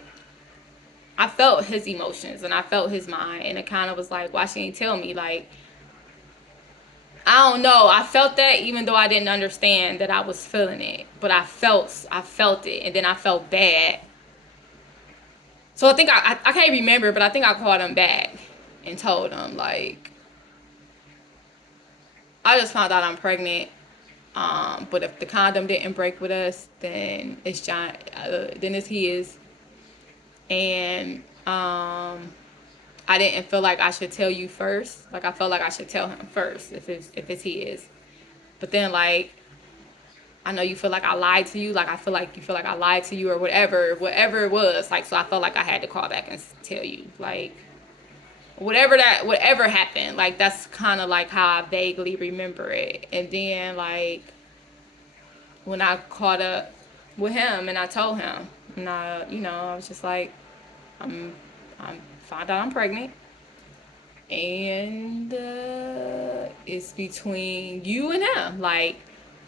I felt his emotions and I felt his mind. And it kind of was like, why she ain't tell me? Like, I don't know. I felt that, even though I didn't understand that I was feeling it. But I felt it. And then I felt bad. So I think I can't remember, but I think I called him back and told him, like, I just found out I'm pregnant. But if the condom didn't break with us, then it's John. Then it's his. And I didn't feel like I should tell you first. Like, I felt like I should tell him first if it's his. But then, like, I know you feel like I lied to you. Like, I feel like you feel like I lied to you or whatever it was. Like, so I felt like I had to call back and tell you, like, whatever happened. Like, that's kind of like how I vaguely remember it. And then, like, when I caught up with him and I told him, and I was just like, I'm found out I'm pregnant. And it's between you and him. Like,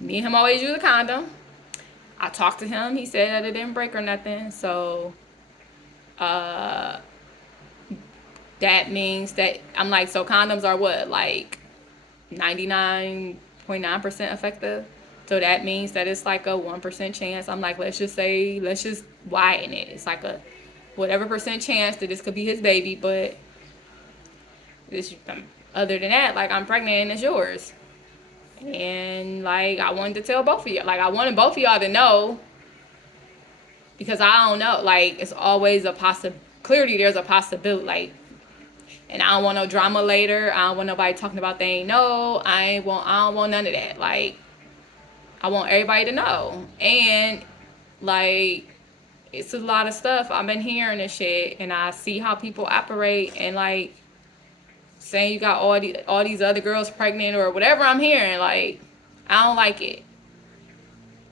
me and him always use a condom. I talked to him. He said that it didn't break or nothing. So, that means that I'm like, so condoms are what? Like 99.9% effective. So that means that it's like a 1% chance. I'm like, let's just widen it. It's like a whatever percent chance that this could be his baby. But this, other than that, like, I'm pregnant and it's yours. And like, I wanted to tell both of you. Like, I wanted both of y'all to know, because I don't know. Like, it's always a clearly there's a possibility. Like, and I don't want no drama later. I don't want nobody talking about they ain't know. I don't want none of that. Like, I want everybody to know. And like, it's a lot of stuff I've been hearing and shit, and I see how people operate, and like, saying you got all these other girls pregnant or whatever I'm hearing, like, I don't like it.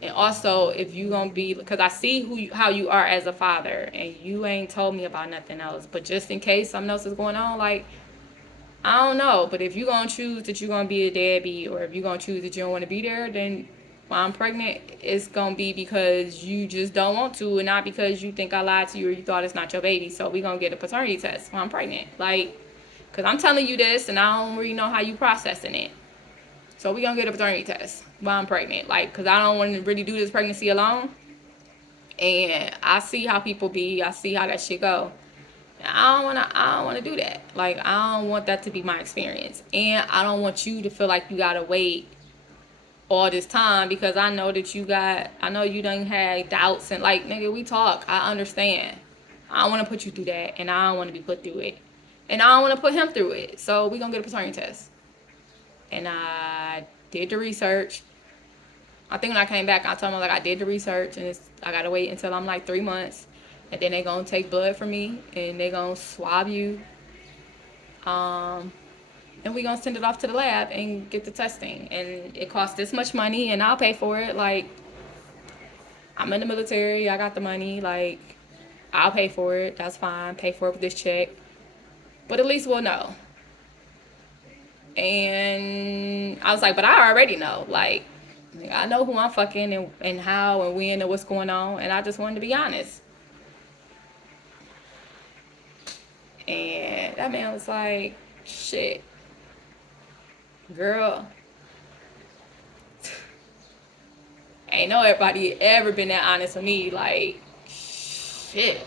And also, if you gonna be, because I see how you are as a father, and you ain't told me about nothing else, but just in case something else is going on, like, I don't know. But if you gonna choose that you're gonna be a deadbeat, or if you gonna choose that you don't want to be there, then while I'm pregnant, it's gonna be because you just don't want to, and not because you think I lied to you or you thought it's not your baby. So we gonna get a paternity test while I'm pregnant. Like, because I'm telling you this, and I don't really know how you processing it. So we gonna get a paternity test while I'm pregnant. Like, because I don't want to really do this pregnancy alone. And I see how people be. I see how that shit go. And I don't wanna do that. Like, I don't want that to be my experience. And I don't want you to feel like you gotta wait all this time, because I know you done had doubts, and like, nigga, we talk. I understand. I don't want to put you through that, and I don't want to be put through it. And I don't want to put him through it. So we gonna get a paternity test. And I did the research. I think when I came back, I told them, like, I did the research, and I gotta wait until I'm like 3 months, and then they gonna take blood from me, and they gonna swab you, and we gonna send it off to the lab and get the testing. And it costs this much money, and I'll pay for it. Like, I'm in the military, I got the money. Like, I'll pay for it. That's fine. Pay for it with this check. But at least we'll know. And I was like, but I already know. Like, I know who I'm fucking, and how and when and what's going on. And I just wanted to be honest. And that man was like, shit, girl, ain't no everybody ever been that honest with me. Like, shit.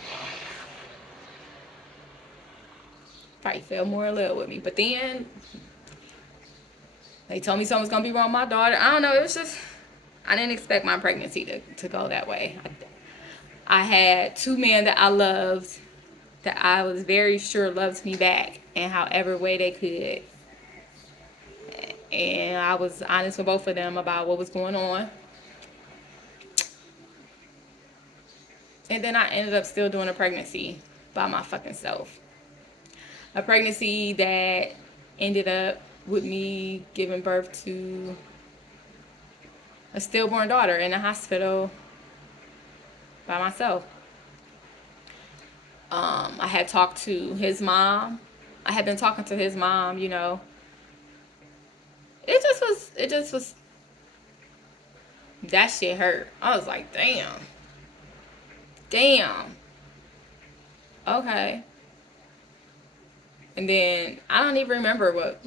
Probably fell more in love with me. But then they told me something was gonna be wrong with my daughter. I don't know. It was just, I didn't expect my pregnancy to go that way. I had 2 men that I loved, that I was very sure loved me back in however way they could. And I was honest with both of them about what was going on. And then I ended up still doing a pregnancy by my fucking self. A pregnancy that ended up with me giving birth to a stillborn daughter in the hospital by myself. I had talked to his mom. I had been talking to his mom, you know. It just was, that shit hurt. I was like, damn. Okay. And then I don't even remember what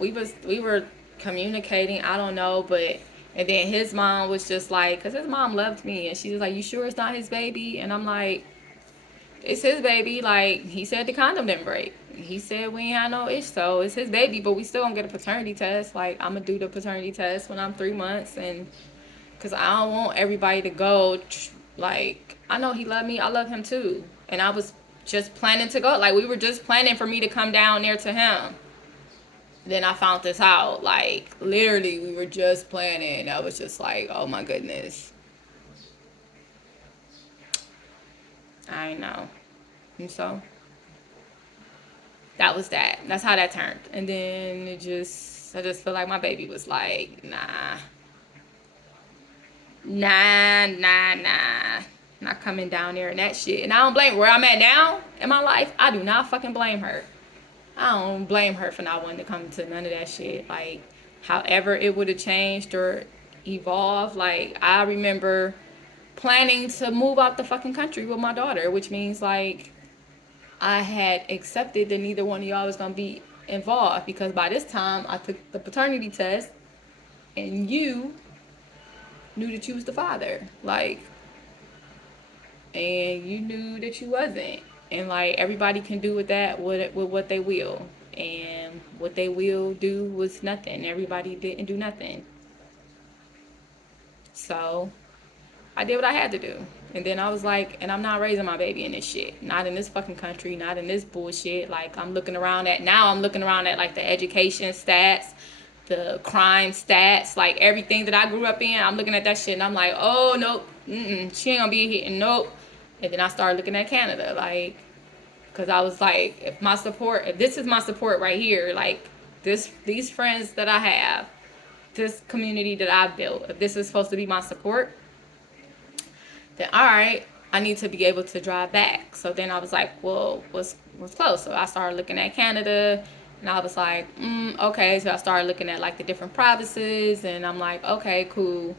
we were communicating. I don't know, but, and then his mom was just like, because his mom loved me, and she was like, you sure it's not his baby? And I'm like, it's his baby. Like, he said the condom didn't break. He said we ain't had no issue, so it's his baby, but we still gonna get a paternity test. Like, I'm gonna do the paternity test when I'm 3 months, and because I don't want everybody to go, like, I know he loved me, I love him too. And I was just planning to go. Like, we were just planning for me to come down there to him. Then I found this out. Like, literally, we were just planning. I was just like, oh my goodness. I know. And so, that was that. That's how that turned. And then I just feel like my baby was like, nah. Not coming down there and that shit. And I don't blame where I'm at now in my life. I do not fucking blame her. I don't blame her for not wanting to come to none of that shit. Like, however it would have changed or evolved. Like, I remember planning to move out the fucking country with my daughter, which means, like, I had accepted that neither one of y'all was going to be involved, because by this time I took the paternity test and you knew that you was the father. Like, and you knew that you wasn't. And like, everybody can do with that with what they will, and what they will do was nothing. Everybody didn't do nothing. So I did what I had to do. And then I was like, and I'm not raising my baby in this shit. Not in this fucking country, not in this bullshit. Like, I'm looking around at like the education stats, the crime stats, like everything that I grew up in. I'm looking at that shit and I'm like, oh nope, she ain't gonna be here, nope. And then I started looking at Canada, like, because I was like, if this is my support right here, like, these friends that I have, this community that I've built, if this is supposed to be my support, then all right, I need to be able to drive back. So then I was like, well, what's close? So I started looking at Canada, and I was like, okay. So I started looking at like the different provinces, and I'm like, okay, cool.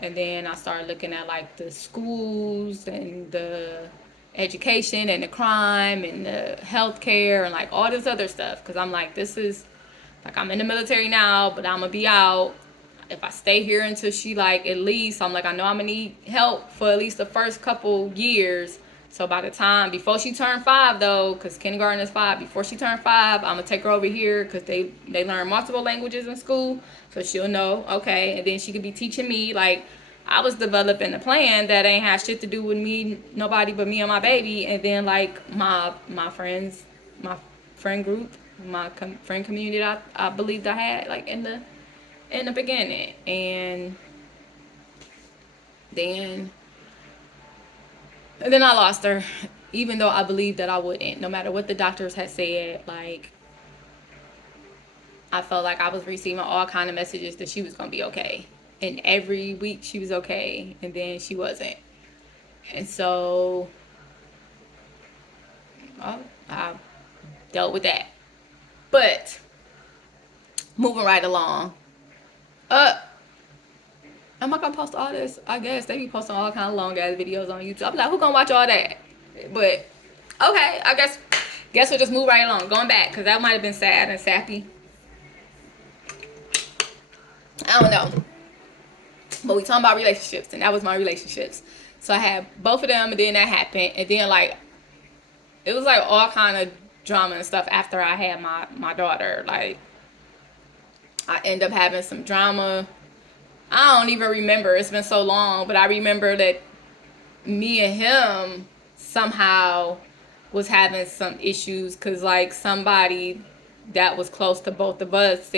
And then I started looking at like the schools and the education and the crime and the healthcare and like all this other stuff. Because I'm like, this is like, I'm in the military now, but I'm gonna be out. If I stay here until she, like, at least, I'm like, I know I'm gonna need help for at least the first couple years. So by the time, before she turned 5 though, because kindergarten is 5, before she turned 5, I'm gonna take her over here, because they learn multiple languages in school, so she'll know, okay. And then she could be teaching me. Like, I was developing a plan that ain't have shit to do with me, nobody but me and my baby. And then like my friends, my friend group, my friend community that I believed I had, like, in the beginning. And then I lost her, even though I believed that I wouldn't, no matter what the doctors had said. Like, I felt like I was receiving all kind of messages that she was gonna be okay, and every week she was okay, and then she wasn't. And so I dealt with that. But moving right along, am I gonna post all this? I guess they be posting all kind of long ass videos on YouTube. I'm like, who gonna watch all that? But okay, I guess we'll just move right along. Going back, because that might have been sad and sappy. I don't know. But we talking about relationships, and that was my relationships. So I had both of them, and then that happened, and then like, it was like all kind of drama and stuff after I had my daughter. Like, I ended up having some drama. I don't even remember. It's been so long, but I remember that me and him somehow was having some issues, because like, somebody that was close to both of us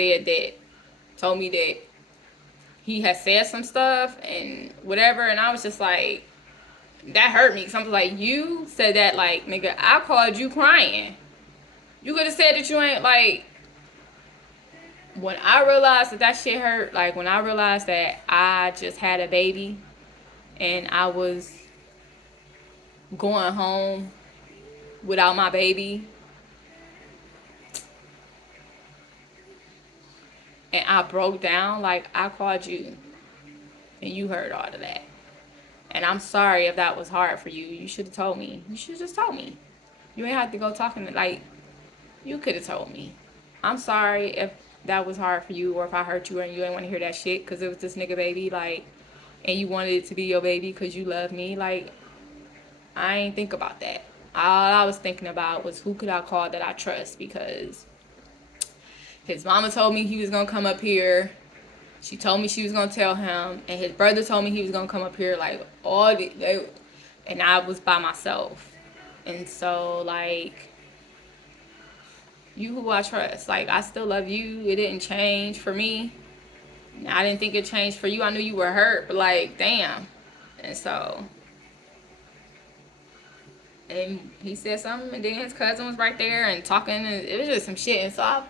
told me that he had said some stuff and whatever. And I was just like, that hurt me. Something like, you said that, like, nigga, I called you crying. You could have said that you ain't, like, when I realized that shit hurt, like, when I realized that I just had a baby and I was going home without my baby, and I broke down, like, I called you and you heard all of that. And I'm sorry if that was hard for you. You should have told me. You should have just told me. You ain't have to go talking, like, you could have told me. I'm sorry if that was hard for you, or if I hurt you and you didn't want to hear that shit because it was this nigga baby, like, and you wanted it to be your baby because you love me. Like, I ain't think about that. All I was thinking about was, who could I call that I trust, because his mama told me he was going to come up here. She told me she was going to tell him, and his brother told me he was going to come up here, like, and I was by myself. And so, like, You who I trust. Like, I still love you. It didn't change for me. I didn't think it changed for you. I knew you were hurt, but like, damn. And so, and he said something, and then his cousin was right there and talking, and it was just some shit. And so I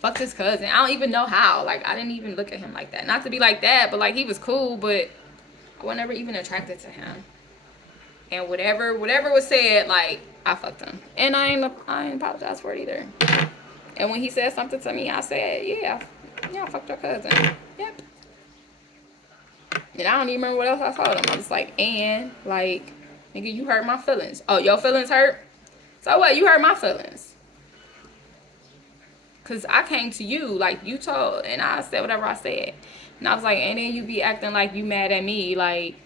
fucked his cousin. I don't even know how. Like, I didn't even look at him like that. Not to be like that, but like, he was cool, but I was never even attracted to him. And whatever was said, like, I fucked him. And I ain't apologize for it either. And when he said something to me, I said, yeah, I fucked your cousin. Yep. And I don't even remember what else I told him. I was like, and, like, nigga, you hurt my feelings. Oh, your feelings hurt? So what? You hurt my feelings. Because I came to you, like, you told, and I said whatever I said. And I was like, and then you be acting like you mad at me. Like,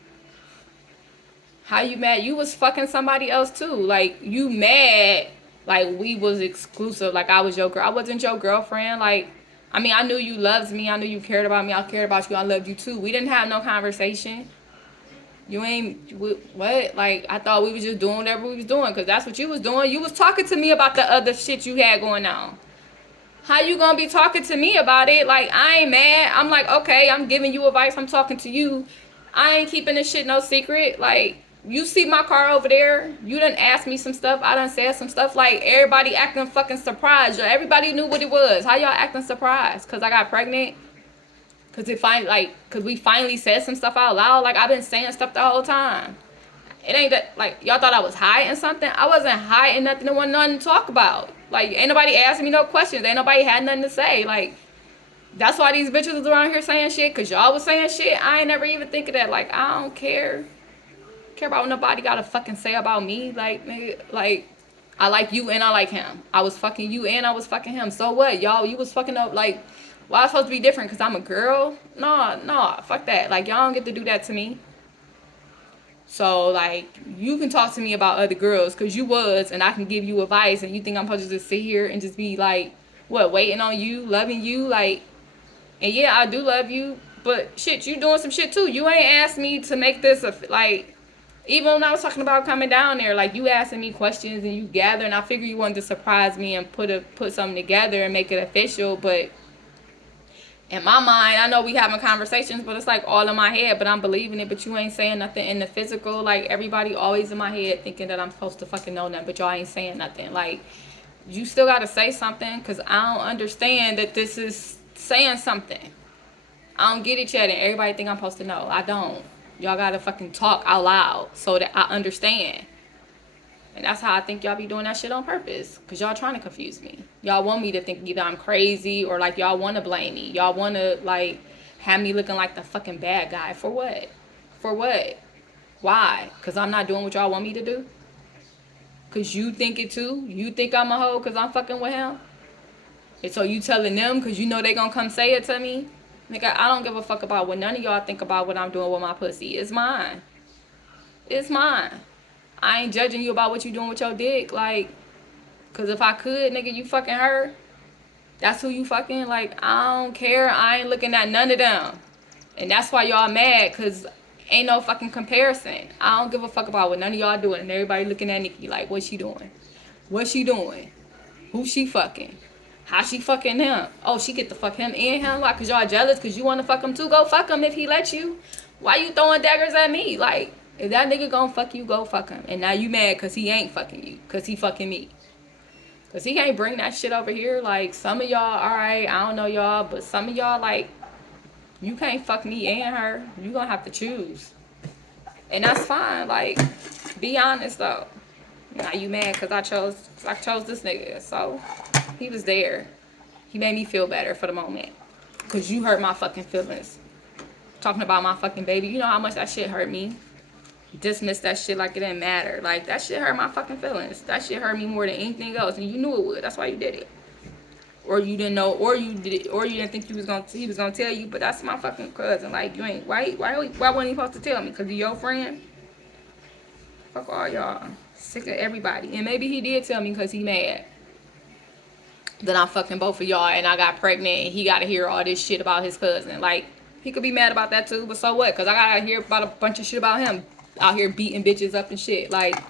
how you mad? You was fucking somebody else, too. Like, you mad like we was exclusive. Like, I was your girl. I wasn't your girlfriend. Like, I mean, I knew you loved me. I knew you cared about me. I cared about you. I loved you, too. We didn't have no conversation. You ain't, what? Like, I thought we was just doing whatever we was doing, because that's what you was doing. You was talking to me about the other shit you had going on. How you gonna be talking to me about it? Like, I ain't mad. I'm like, okay, I'm giving you advice. I'm talking to you. I ain't keeping this shit no secret. Like, you see my car over there. You done asked me some stuff. I done said some stuff. Like, everybody acting fucking surprised. Everybody knew what it was. How y'all acting surprised? Because I got pregnant? Because we finally said some stuff out loud. Like, I've been saying stuff the whole time. It ain't that, like, y'all thought I was hiding something. I wasn't hiding nothing. There wasn't nothing to talk about. Like, ain't nobody asking me no questions. Ain't nobody had nothing to say. Like, that's why these bitches was around here saying shit, because y'all was saying shit. I ain't never even think of that. Like, I don't care about what nobody got to fucking say about me. Like, nigga, like, I like you and I like him. I was fucking you and I was fucking him. So what, y'all? You was fucking up. Like, why I'm supposed to be different because I'm a girl? No, fuck that. Like, y'all don't get to do that to me. So, like, you can talk to me about other girls because you was, and I can give you advice, and you think I'm supposed to just sit here and just be, like, what, waiting on you, loving you? Like, and yeah, I do love you, but shit, you doing some shit too. You ain't asked me to make this, like, even when I was talking about coming down there, like, you asking me questions and you gather, and I figure you wanted to surprise me and put something together and make it official, but in my mind, I know we having conversations, but it's like all in my head, but I'm believing it, but you ain't saying nothing in the physical. Like, everybody always in my head thinking that I'm supposed to fucking know nothing, but y'all ain't saying nothing. Like, you still got to say something, because I don't understand that this is saying something. I don't get it yet, and everybody think I'm supposed to know. I don't. Y'all got to fucking talk out loud so that I understand. And that's how I think y'all be doing that shit on purpose. Because y'all trying to confuse me. Y'all want me to think either I'm crazy or, like, y'all want to blame me. Y'all want to, like, have me looking like the fucking bad guy. For what? For what? Why? Because I'm not doing what y'all want me to do? Because you think it too? You think I'm a hoe because I'm fucking with him? And so you telling them because you know they going to come say it to me? Nigga, I don't give a fuck about what none of y'all think about what I'm doing with my pussy. It's mine. It's mine. I ain't judging you about what you doing with your dick, like, because if I could, nigga, you fucking her. That's who you fucking, like, I don't care. I ain't looking at none of them. And that's why y'all mad, because ain't no fucking comparison. I don't give a fuck about what none of y'all doing. And everybody looking at Nikki like, what's she doing? What's she doing? Who she fucking? How she fucking him? Oh, she get to fuck him and him? Why? Because y'all jealous? Because you want to fuck him too? Go fuck him if he let you. Why you throwing daggers at me? Like, if that nigga gonna fuck you, go fuck him. And now you mad because he ain't fucking you. Because he fucking me. Because he can't bring that shit over here. Like, some of y'all, alright, I don't know y'all, but some of y'all, like, you can't fuck me and her. You gonna have to choose. And that's fine. Like, be honest, though. Now you mad because I chose this nigga. So, he was there. He made me feel better for the moment. Because you hurt my fucking feelings. Talking about my fucking baby. You know how much that shit hurt me. Dismiss that shit like it didn't matter. Like, that shit hurt my fucking feelings. That shit hurt me more than anything else, and you knew it would. That's why you did it. Or you didn't know, or you did it, or you didn't think he was gonna tell you. But that's my fucking cousin. Like, you ain't why wasn't he supposed to tell me? Cause he your friend. Fuck all y'all. Sick of everybody. And maybe he did tell me cause he mad that I'm fucking both of y'all and I got pregnant and he gotta hear all this shit about his cousin. Like, he could be mad about that too, but so what? Cause I gotta hear about a bunch of shit about him out here beating bitches up and shit. Like,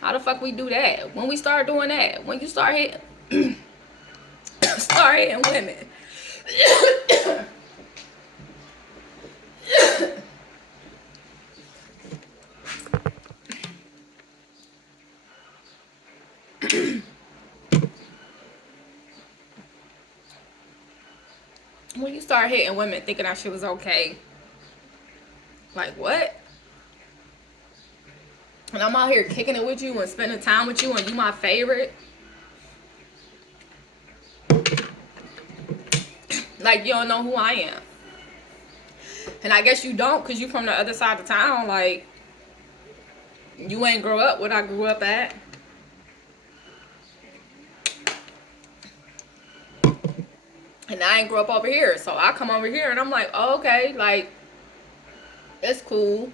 how the fuck we do that? When we start doing that? When you start hitting, start hitting women. When you start hitting women thinking that shit was okay, like what? And I'm out here kicking it with you and spending time with you and you my favorite. Like you don't know who I am. And I guess you don't because you from the other side of town. Like you ain't grow up what I grew up at. And I ain't grow up over here. So I come over here and I'm like, oh, okay, like it's cool.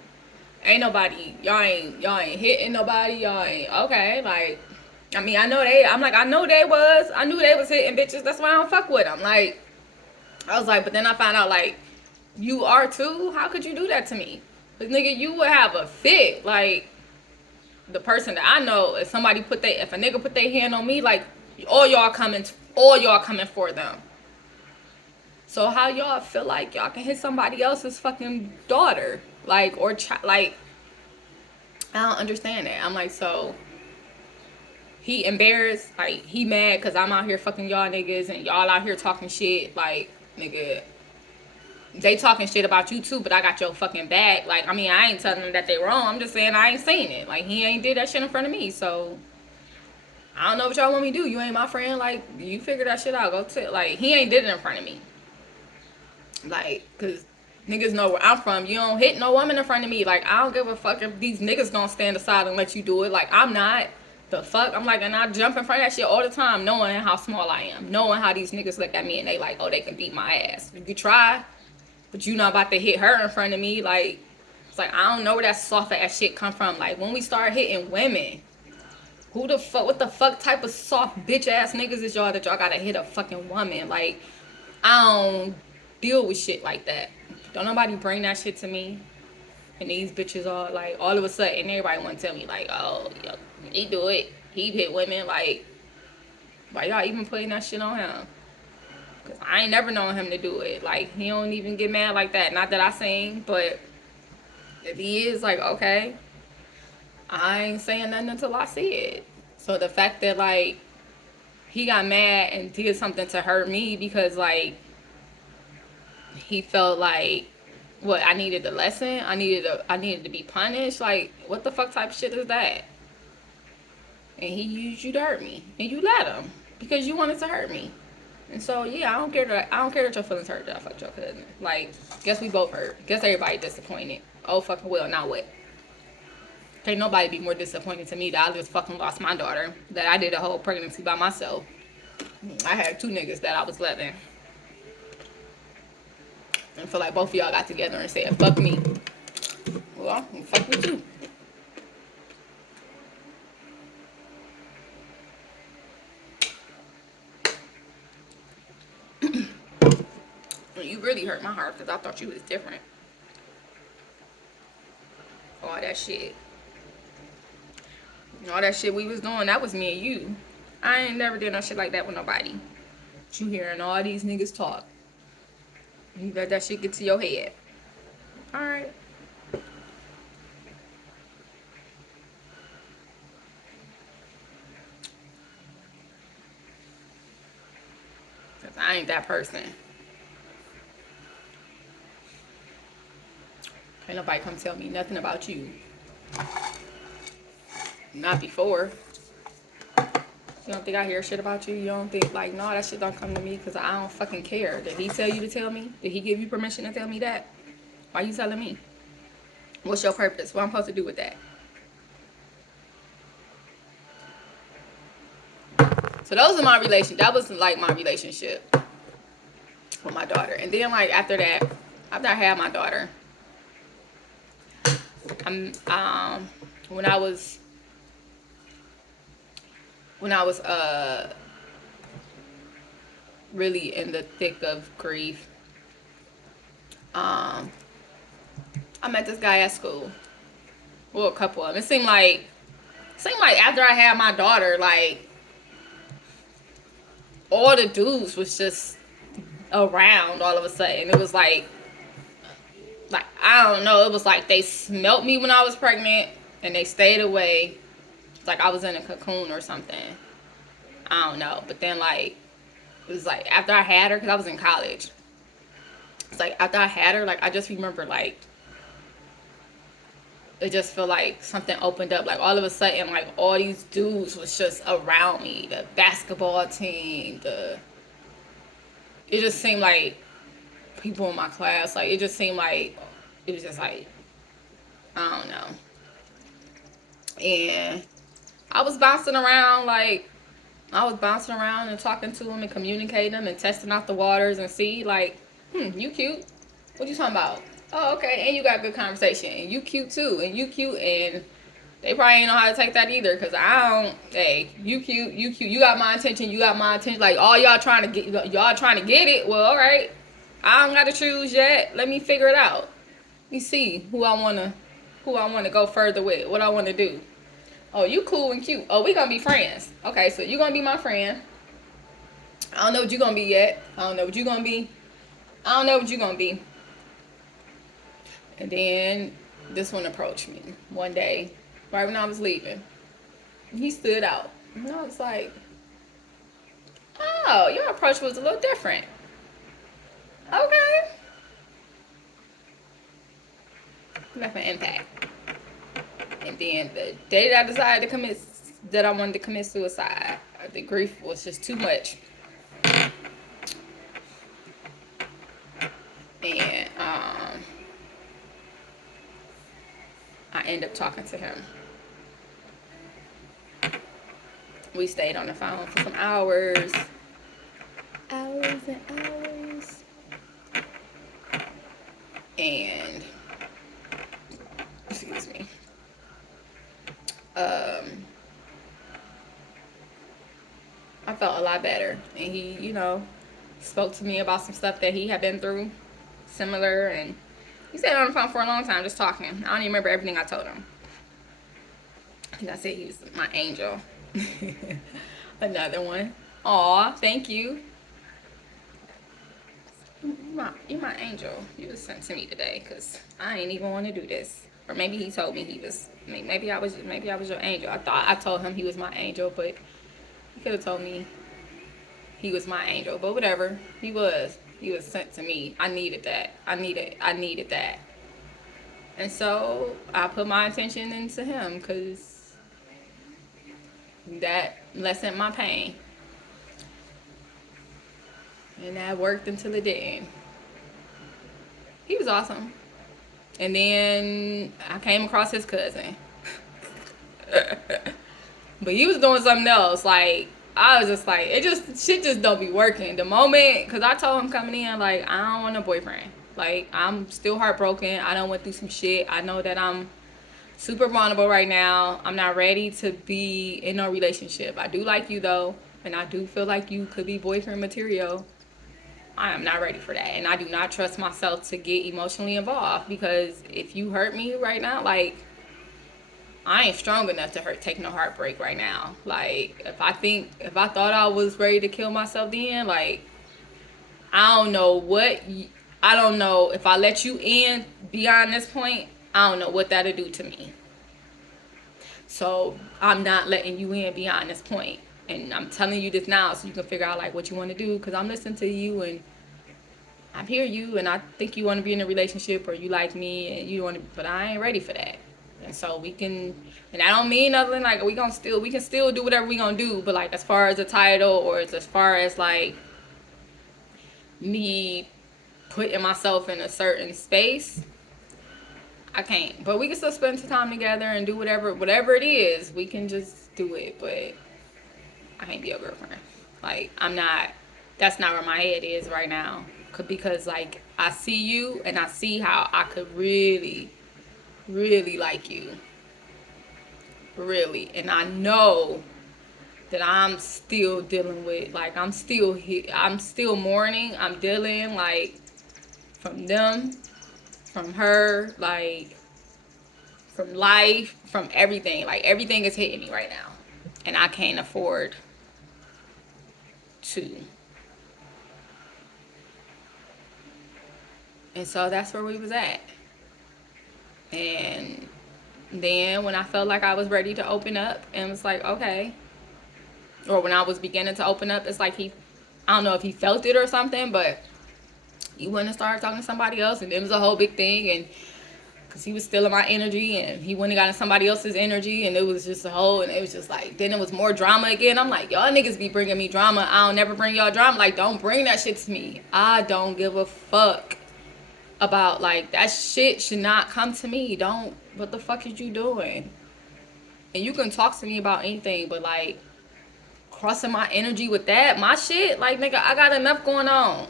Ain't nobody, y'all ain't hitting nobody, y'all ain't okay, like I mean I know they I knew they was hitting bitches, that's why I don't fuck with them. Like I was like, but then I found out like you are too? How could you do that to me? Like nigga, you would have a fit. Like the person that I know, if a nigga put their hand on me, like all y'all coming for them. So how y'all feel like y'all can hit somebody else's fucking daughter? Like, or like, I don't understand that. I'm like, so he embarrassed, like he mad because I'm out here fucking y'all niggas and y'all out here talking shit. Like, nigga, they talking shit about you too, but I got your fucking back. Like, I mean, I ain't telling them that they wrong. I'm just saying I ain't seen it. Like, he ain't did that shit in front of me, so I don't know what y'all want me to do. You ain't my friend. Like, you figure that shit out. Go to like, he ain't did it in front of me. Like, cause niggas know where I'm from. You don't hit no woman in front of me. Like, I don't give a fuck if these niggas gonna stand aside and let you do it. Like, I'm not. The fuck? I'm like, and I jump in front of that shit all the time, knowing how small I am. Knowing how these niggas look at me and they like, oh, they can beat my ass. You try, but you not about to hit her in front of me. Like, it's like, I don't know where that soft ass shit come from. Like, when we start hitting women, what the fuck type of soft bitch ass niggas is y'all that y'all gotta hit a fucking woman? Like, I don't deal with shit like that. Don't nobody bring that shit to me. And these bitches are like, all of a sudden, everybody want to tell me like, oh, yo, he do it. He hit women. Like, why y'all even putting that shit on him? Cause I ain't never known him to do it. Like, he don't even get mad like that. Not that I sing, but if he is, like, okay, I ain't saying nothing until I see it. So the fact that like he got mad and did something to hurt me because like he felt like what I needed a lesson, I needed to be punished. Like, what the fuck type of shit is that? And he used you to hurt me, and you let him because you wanted to hurt me. And so yeah, I don't care that your feelings hurt that I fucked your cousin. Like, guess we both hurt. Guess everybody disappointed. Oh fucking well, now what? Can't nobody be more disappointed to me that I just fucking lost my daughter. That I did a whole pregnancy by myself. I had 2 niggas that I was loving. I feel like both of y'all got together and said, fuck me. Well, fuck with you. You really hurt my heart because I thought you was different. All that shit. All that shit we was doing, that was me and you. I ain't never did no shit like that with nobody. But you hearing all these niggas talk. You let that shit get to your head. Alright. Cause I ain't that person. Ain't nobody come tell me nothing about you. Not before. You don't think I hear shit about you? You don't think like, no, that shit don't come to me because I don't fucking care. Did he tell you to tell me? Did he give you permission to tell me that? Why you telling me? What's your purpose? What I'm supposed to do with that? So those are my that was like my relationship with my daughter. And then like after that, after I had my daughter, when I was really in the thick of grief, I met this guy at school. Well, a couple of them. It seemed like after I had my daughter, like all the dudes was just around all of a sudden. It was like I don't know, it was like they smelt me when I was pregnant and they stayed away. It's like I was in a cocoon or something. I don't know. But then like it was like after I had her, because I was in college. It's like after I had her, like I just remember like it just felt like something opened up. Like all of a sudden, like all these dudes was just around me. The basketball team, it just seemed like people in my class. Like it just seemed like it was just like I don't know. And I was bouncing around and talking to them and communicating them and testing out the waters and see like, you cute. What you talking about? Oh, okay. And you got good conversation. And you cute too. And you cute. And they probably ain't know how to take that either. Cause I don't. Hey, you cute. You cute. You got my attention. You got my attention. Like all y'all trying to get it. Well, all right. I don't got to choose yet. Let me figure it out. Let me see who I wanna go further with. What I wanna do. Oh, you cool and cute. Oh, we gonna be friends. Okay, so you gonna be my friend. I don't know what you gonna be yet. I don't know what you gonna be. And then this one approached me one day, right when I was leaving. He stood out. And I was like, oh, your approach was a little different. Okay. Left an impact. And then the day that I decided that I wanted to commit suicide, the grief was just too much. And I ended up talking to him. We stayed on the phone for some hours. Hours and hours. And excuse me. I felt a lot better. And he, spoke to me about some stuff that he had been through, similar, and he stayed on the phone for a long time just talking. I don't even remember everything I told him. I think I said he was my angel. Another one. Aw, thank you. You're my angel. You was sent to me today because I ain't even want to do this. Or maybe he told me he was. Maybe I was your angel. I told him he was my angel, but he could have told me he was my angel. But whatever, he was sent to me. I needed that. I needed that. And so I put my attention into him because that lessened my pain. And that worked until it didn't. He was awesome. And then I came across his cousin. But he was doing something else. Like, I was just like, shit just don't be working. The moment, because I told him coming in, like, I don't want a boyfriend. Like, I'm still heartbroken. I done went through some shit. I know that I'm super vulnerable right now. I'm not ready to be in no relationship. I do like you, though. And I do feel like you could be boyfriend material. I am not ready for that. And I do not trust myself to get emotionally involved. Because if you hurt me right now, like, I ain't strong enough to take no heartbreak right now. Like, if I thought I was ready to kill myself then, like, I don't know if I let you in beyond this point, I don't know what that'll do to me. So I'm not letting you in beyond this point. And I'm telling you this now so you can figure out like what you want to do, because I'm listening to you and I hear you and I think you want to be in a relationship or you like me and you want to, but I ain't ready for that. And so we can, and I don't mean nothing like we can still do whatever we gonna do, but like as far as the title or as far as like me putting myself in a certain space, I can't. But we can still spend some time together and do whatever it is. We can just do it, but I can't be your girlfriend. Like, that's not where my head is right now. Because, like, I see you and I see how I could really, really like you. Really. And I know that I'm still dealing with, like, I'm still mourning. I'm dealing, like, from them, from her, like, from life, from everything. Like, everything is hitting me right now. And I can't afford too. And so that's where we was at. And then when I felt like I was ready to open up and was like, okay, or when I was beginning to open up, it's like I don't know if he felt it or something, but he went and started talking to somebody else, and it was a whole big thing, and because he was stealing my energy, and he went and got in somebody else's energy, and it was just a whole, and it was just like, then it was more drama again. I'm like, y'all niggas be bringing me drama. I don't never bring y'all drama. Like, don't bring that shit to me. I don't give a fuck about, like, that shit should not come to me. Don't, what the fuck is you doing? And you can talk to me about anything, but, like, crossing my energy with that, my shit, like, nigga, I got enough going on.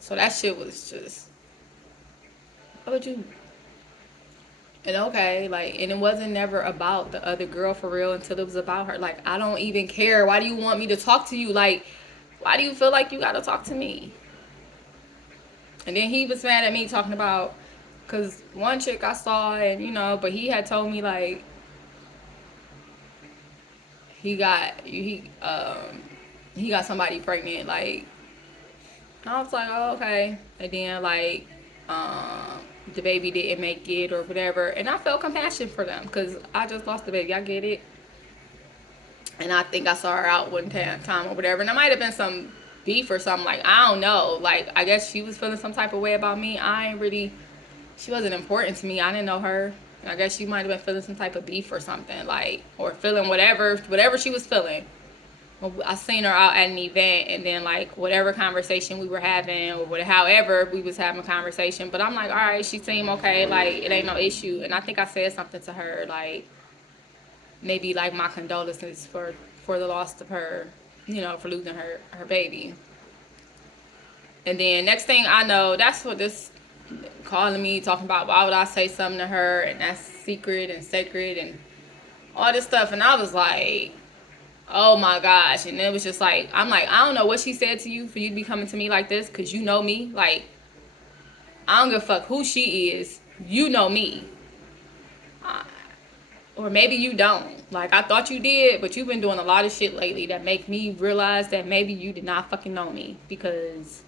So that shit was just, what would you, and okay, like, and it wasn't never about the other girl for real until it was about her. Like, I don't even care. Why do you want me to talk to you? Like, why do you feel like you gotta talk to me? And then he was mad at me talking about, because one chick I saw, and you know, but he had told me, like, he got somebody pregnant. Like, I was like, oh, okay. And then, like, the baby didn't make it or whatever. And I felt compassion for them because I just lost the baby. I get it. And I think I saw her out one time or whatever. And there might have been some beef or something. Like, I don't know. Like, I guess she was feeling some type of way about me. She wasn't important to me. I didn't know her. And I guess she might have been feeling some type of beef or something. Like, or feeling whatever she was feeling. I seen her out at an event, and then, like, whatever conversation we were having, or however we was having a conversation, but I'm like, all right, she seemed okay, like, it ain't no issue. And I think I said something to her, like, maybe, like, my condolences for the loss of her, you know, for losing her baby. And then next thing I know, that's what this calling me, talking about why would I say something to her, and that's secret and sacred and all this stuff. And I was like, oh my gosh. And it was just like, I'm like, I don't know what she said to you for you to be coming to me like this, because you know me. Like, I don't give a fuck who she is. You know me. Or maybe you don't. Like, I thought you did, but you've been doing a lot of shit lately that make me realize that maybe you did not fucking know me. Because,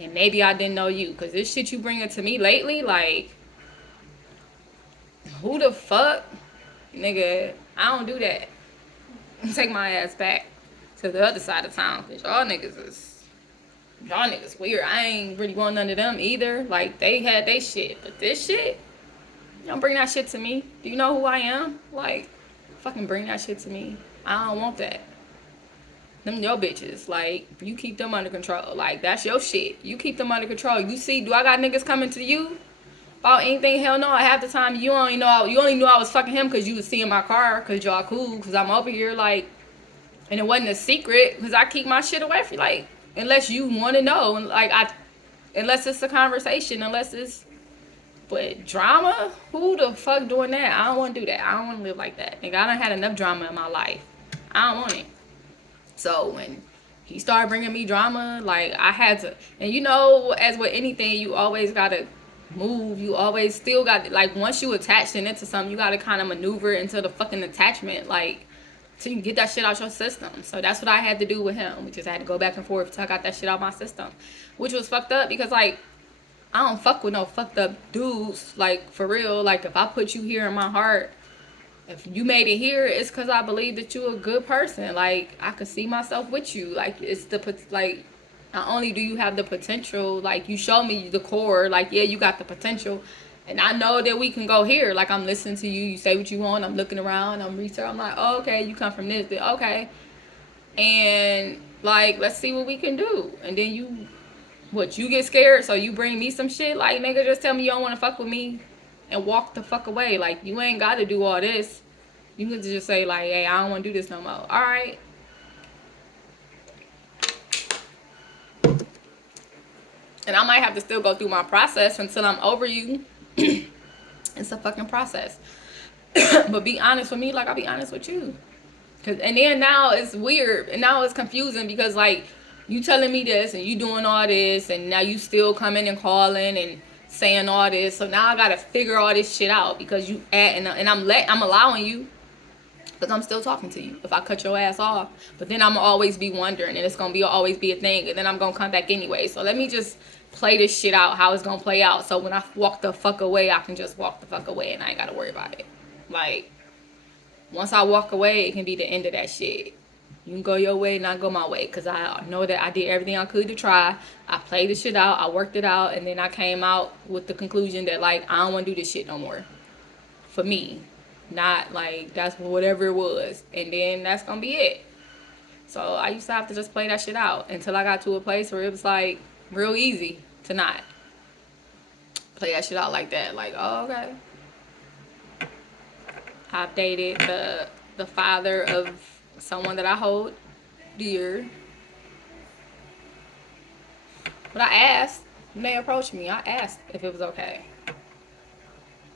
and maybe I didn't know you. Because this shit you bringing to me lately, like, who the fuck? Nigga, I don't do that. Take my ass back to the other side of town, because y'all niggas weird. I ain't really want none of them either. Like, they had they shit, but this shit, don't bring that shit to me. Do you know who I am? Like, fucking bring that shit to me. I don't want that. Them your bitches. Like, you keep them under control. Like, that's your shit. You keep them under control. You see, do I got niggas coming to you about anything? Hell no. Half the time you only knew I was fucking him because you was seeing my car, because y'all cool, because I'm over here, like, and it wasn't a secret, because I keep my shit away from you, like, unless you want to know, and like, unless it's a conversation, but drama, who the fuck doing that? I don't want to do that. I don't want to live like that. Nigga, I done had enough drama in my life. I don't want it. So when he started bringing me drama, like, I had to, and you know, as with anything, you always gotta move. You always still got, like, once you attached into something, you gotta kind of maneuver into the fucking attachment, like, so you can get that shit out your system. So that's what I had to do with him. We just had to go back and forth till I got that shit out my system, which was fucked up, because, like, I don't fuck with no fucked up dudes, like, for real. Like, if I put you here in my heart, if you made it here, it's because I believe that you're a good person. Like, I could see myself with you. Like, it's like, not only do you have the potential, like, you show me the core, like, yeah, you got the potential, and I know that we can go here. Like, I'm listening to you. You say what you want. I'm looking around. I'm researching. I'm like, oh, okay, you come from this. Okay. And, like, let's see what we can do. And then you get scared, so you bring me some shit? Like, nigga, just tell me you don't want to fuck with me and walk the fuck away. Like, you ain't got to do all this. You can just say, like, hey, I don't want to do this no more. All right. And I might have to still go through my process until I'm over you. It's a fucking process. But be honest with me like I'll be honest with you. And then now it's weird. And now it's confusing, because, like, you telling me this and you doing all this, and now you still coming and calling and saying all this. So now I got to figure all this shit out, because you and I'm allowing you. Because I'm still talking to you if I cut your ass off. But then I'm going to always be wondering, and it's going to be always be a thing. And then I'm going to come back anyway. So let me just play this shit out how it's going to play out. So when I walk the fuck away, I can just walk the fuck away and I ain't got to worry about it. Like, once I walk away, it can be the end of that shit. You can go your way and I go my way. Because I know that I did everything I could to try. I played this shit out. I worked it out. And then I came out with the conclusion that, like, I don't want to do this shit no more. For me. Not, like, that's whatever it was. And then that's going to be it. So I used to have to just play that shit out. Until I got to a place where it was, like, real easy to not play that shit out like that. Like, oh, okay. I've dated the father of someone that I hold dear. But I asked, when they approached me, I asked if it was okay.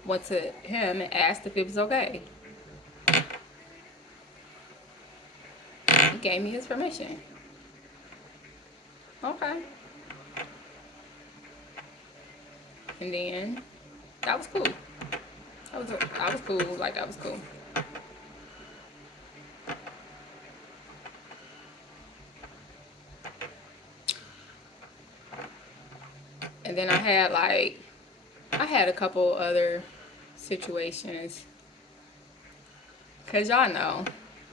Went to him and asked if it was okay. He gave me his permission. Okay. And then that was cool. I was cool. Like, that was cool. And then I had a couple other situations. Cause y'all know.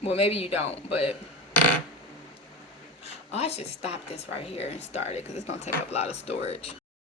Well, maybe you don't, but I should stop this right here and start it because it's gonna take up a lot of storage.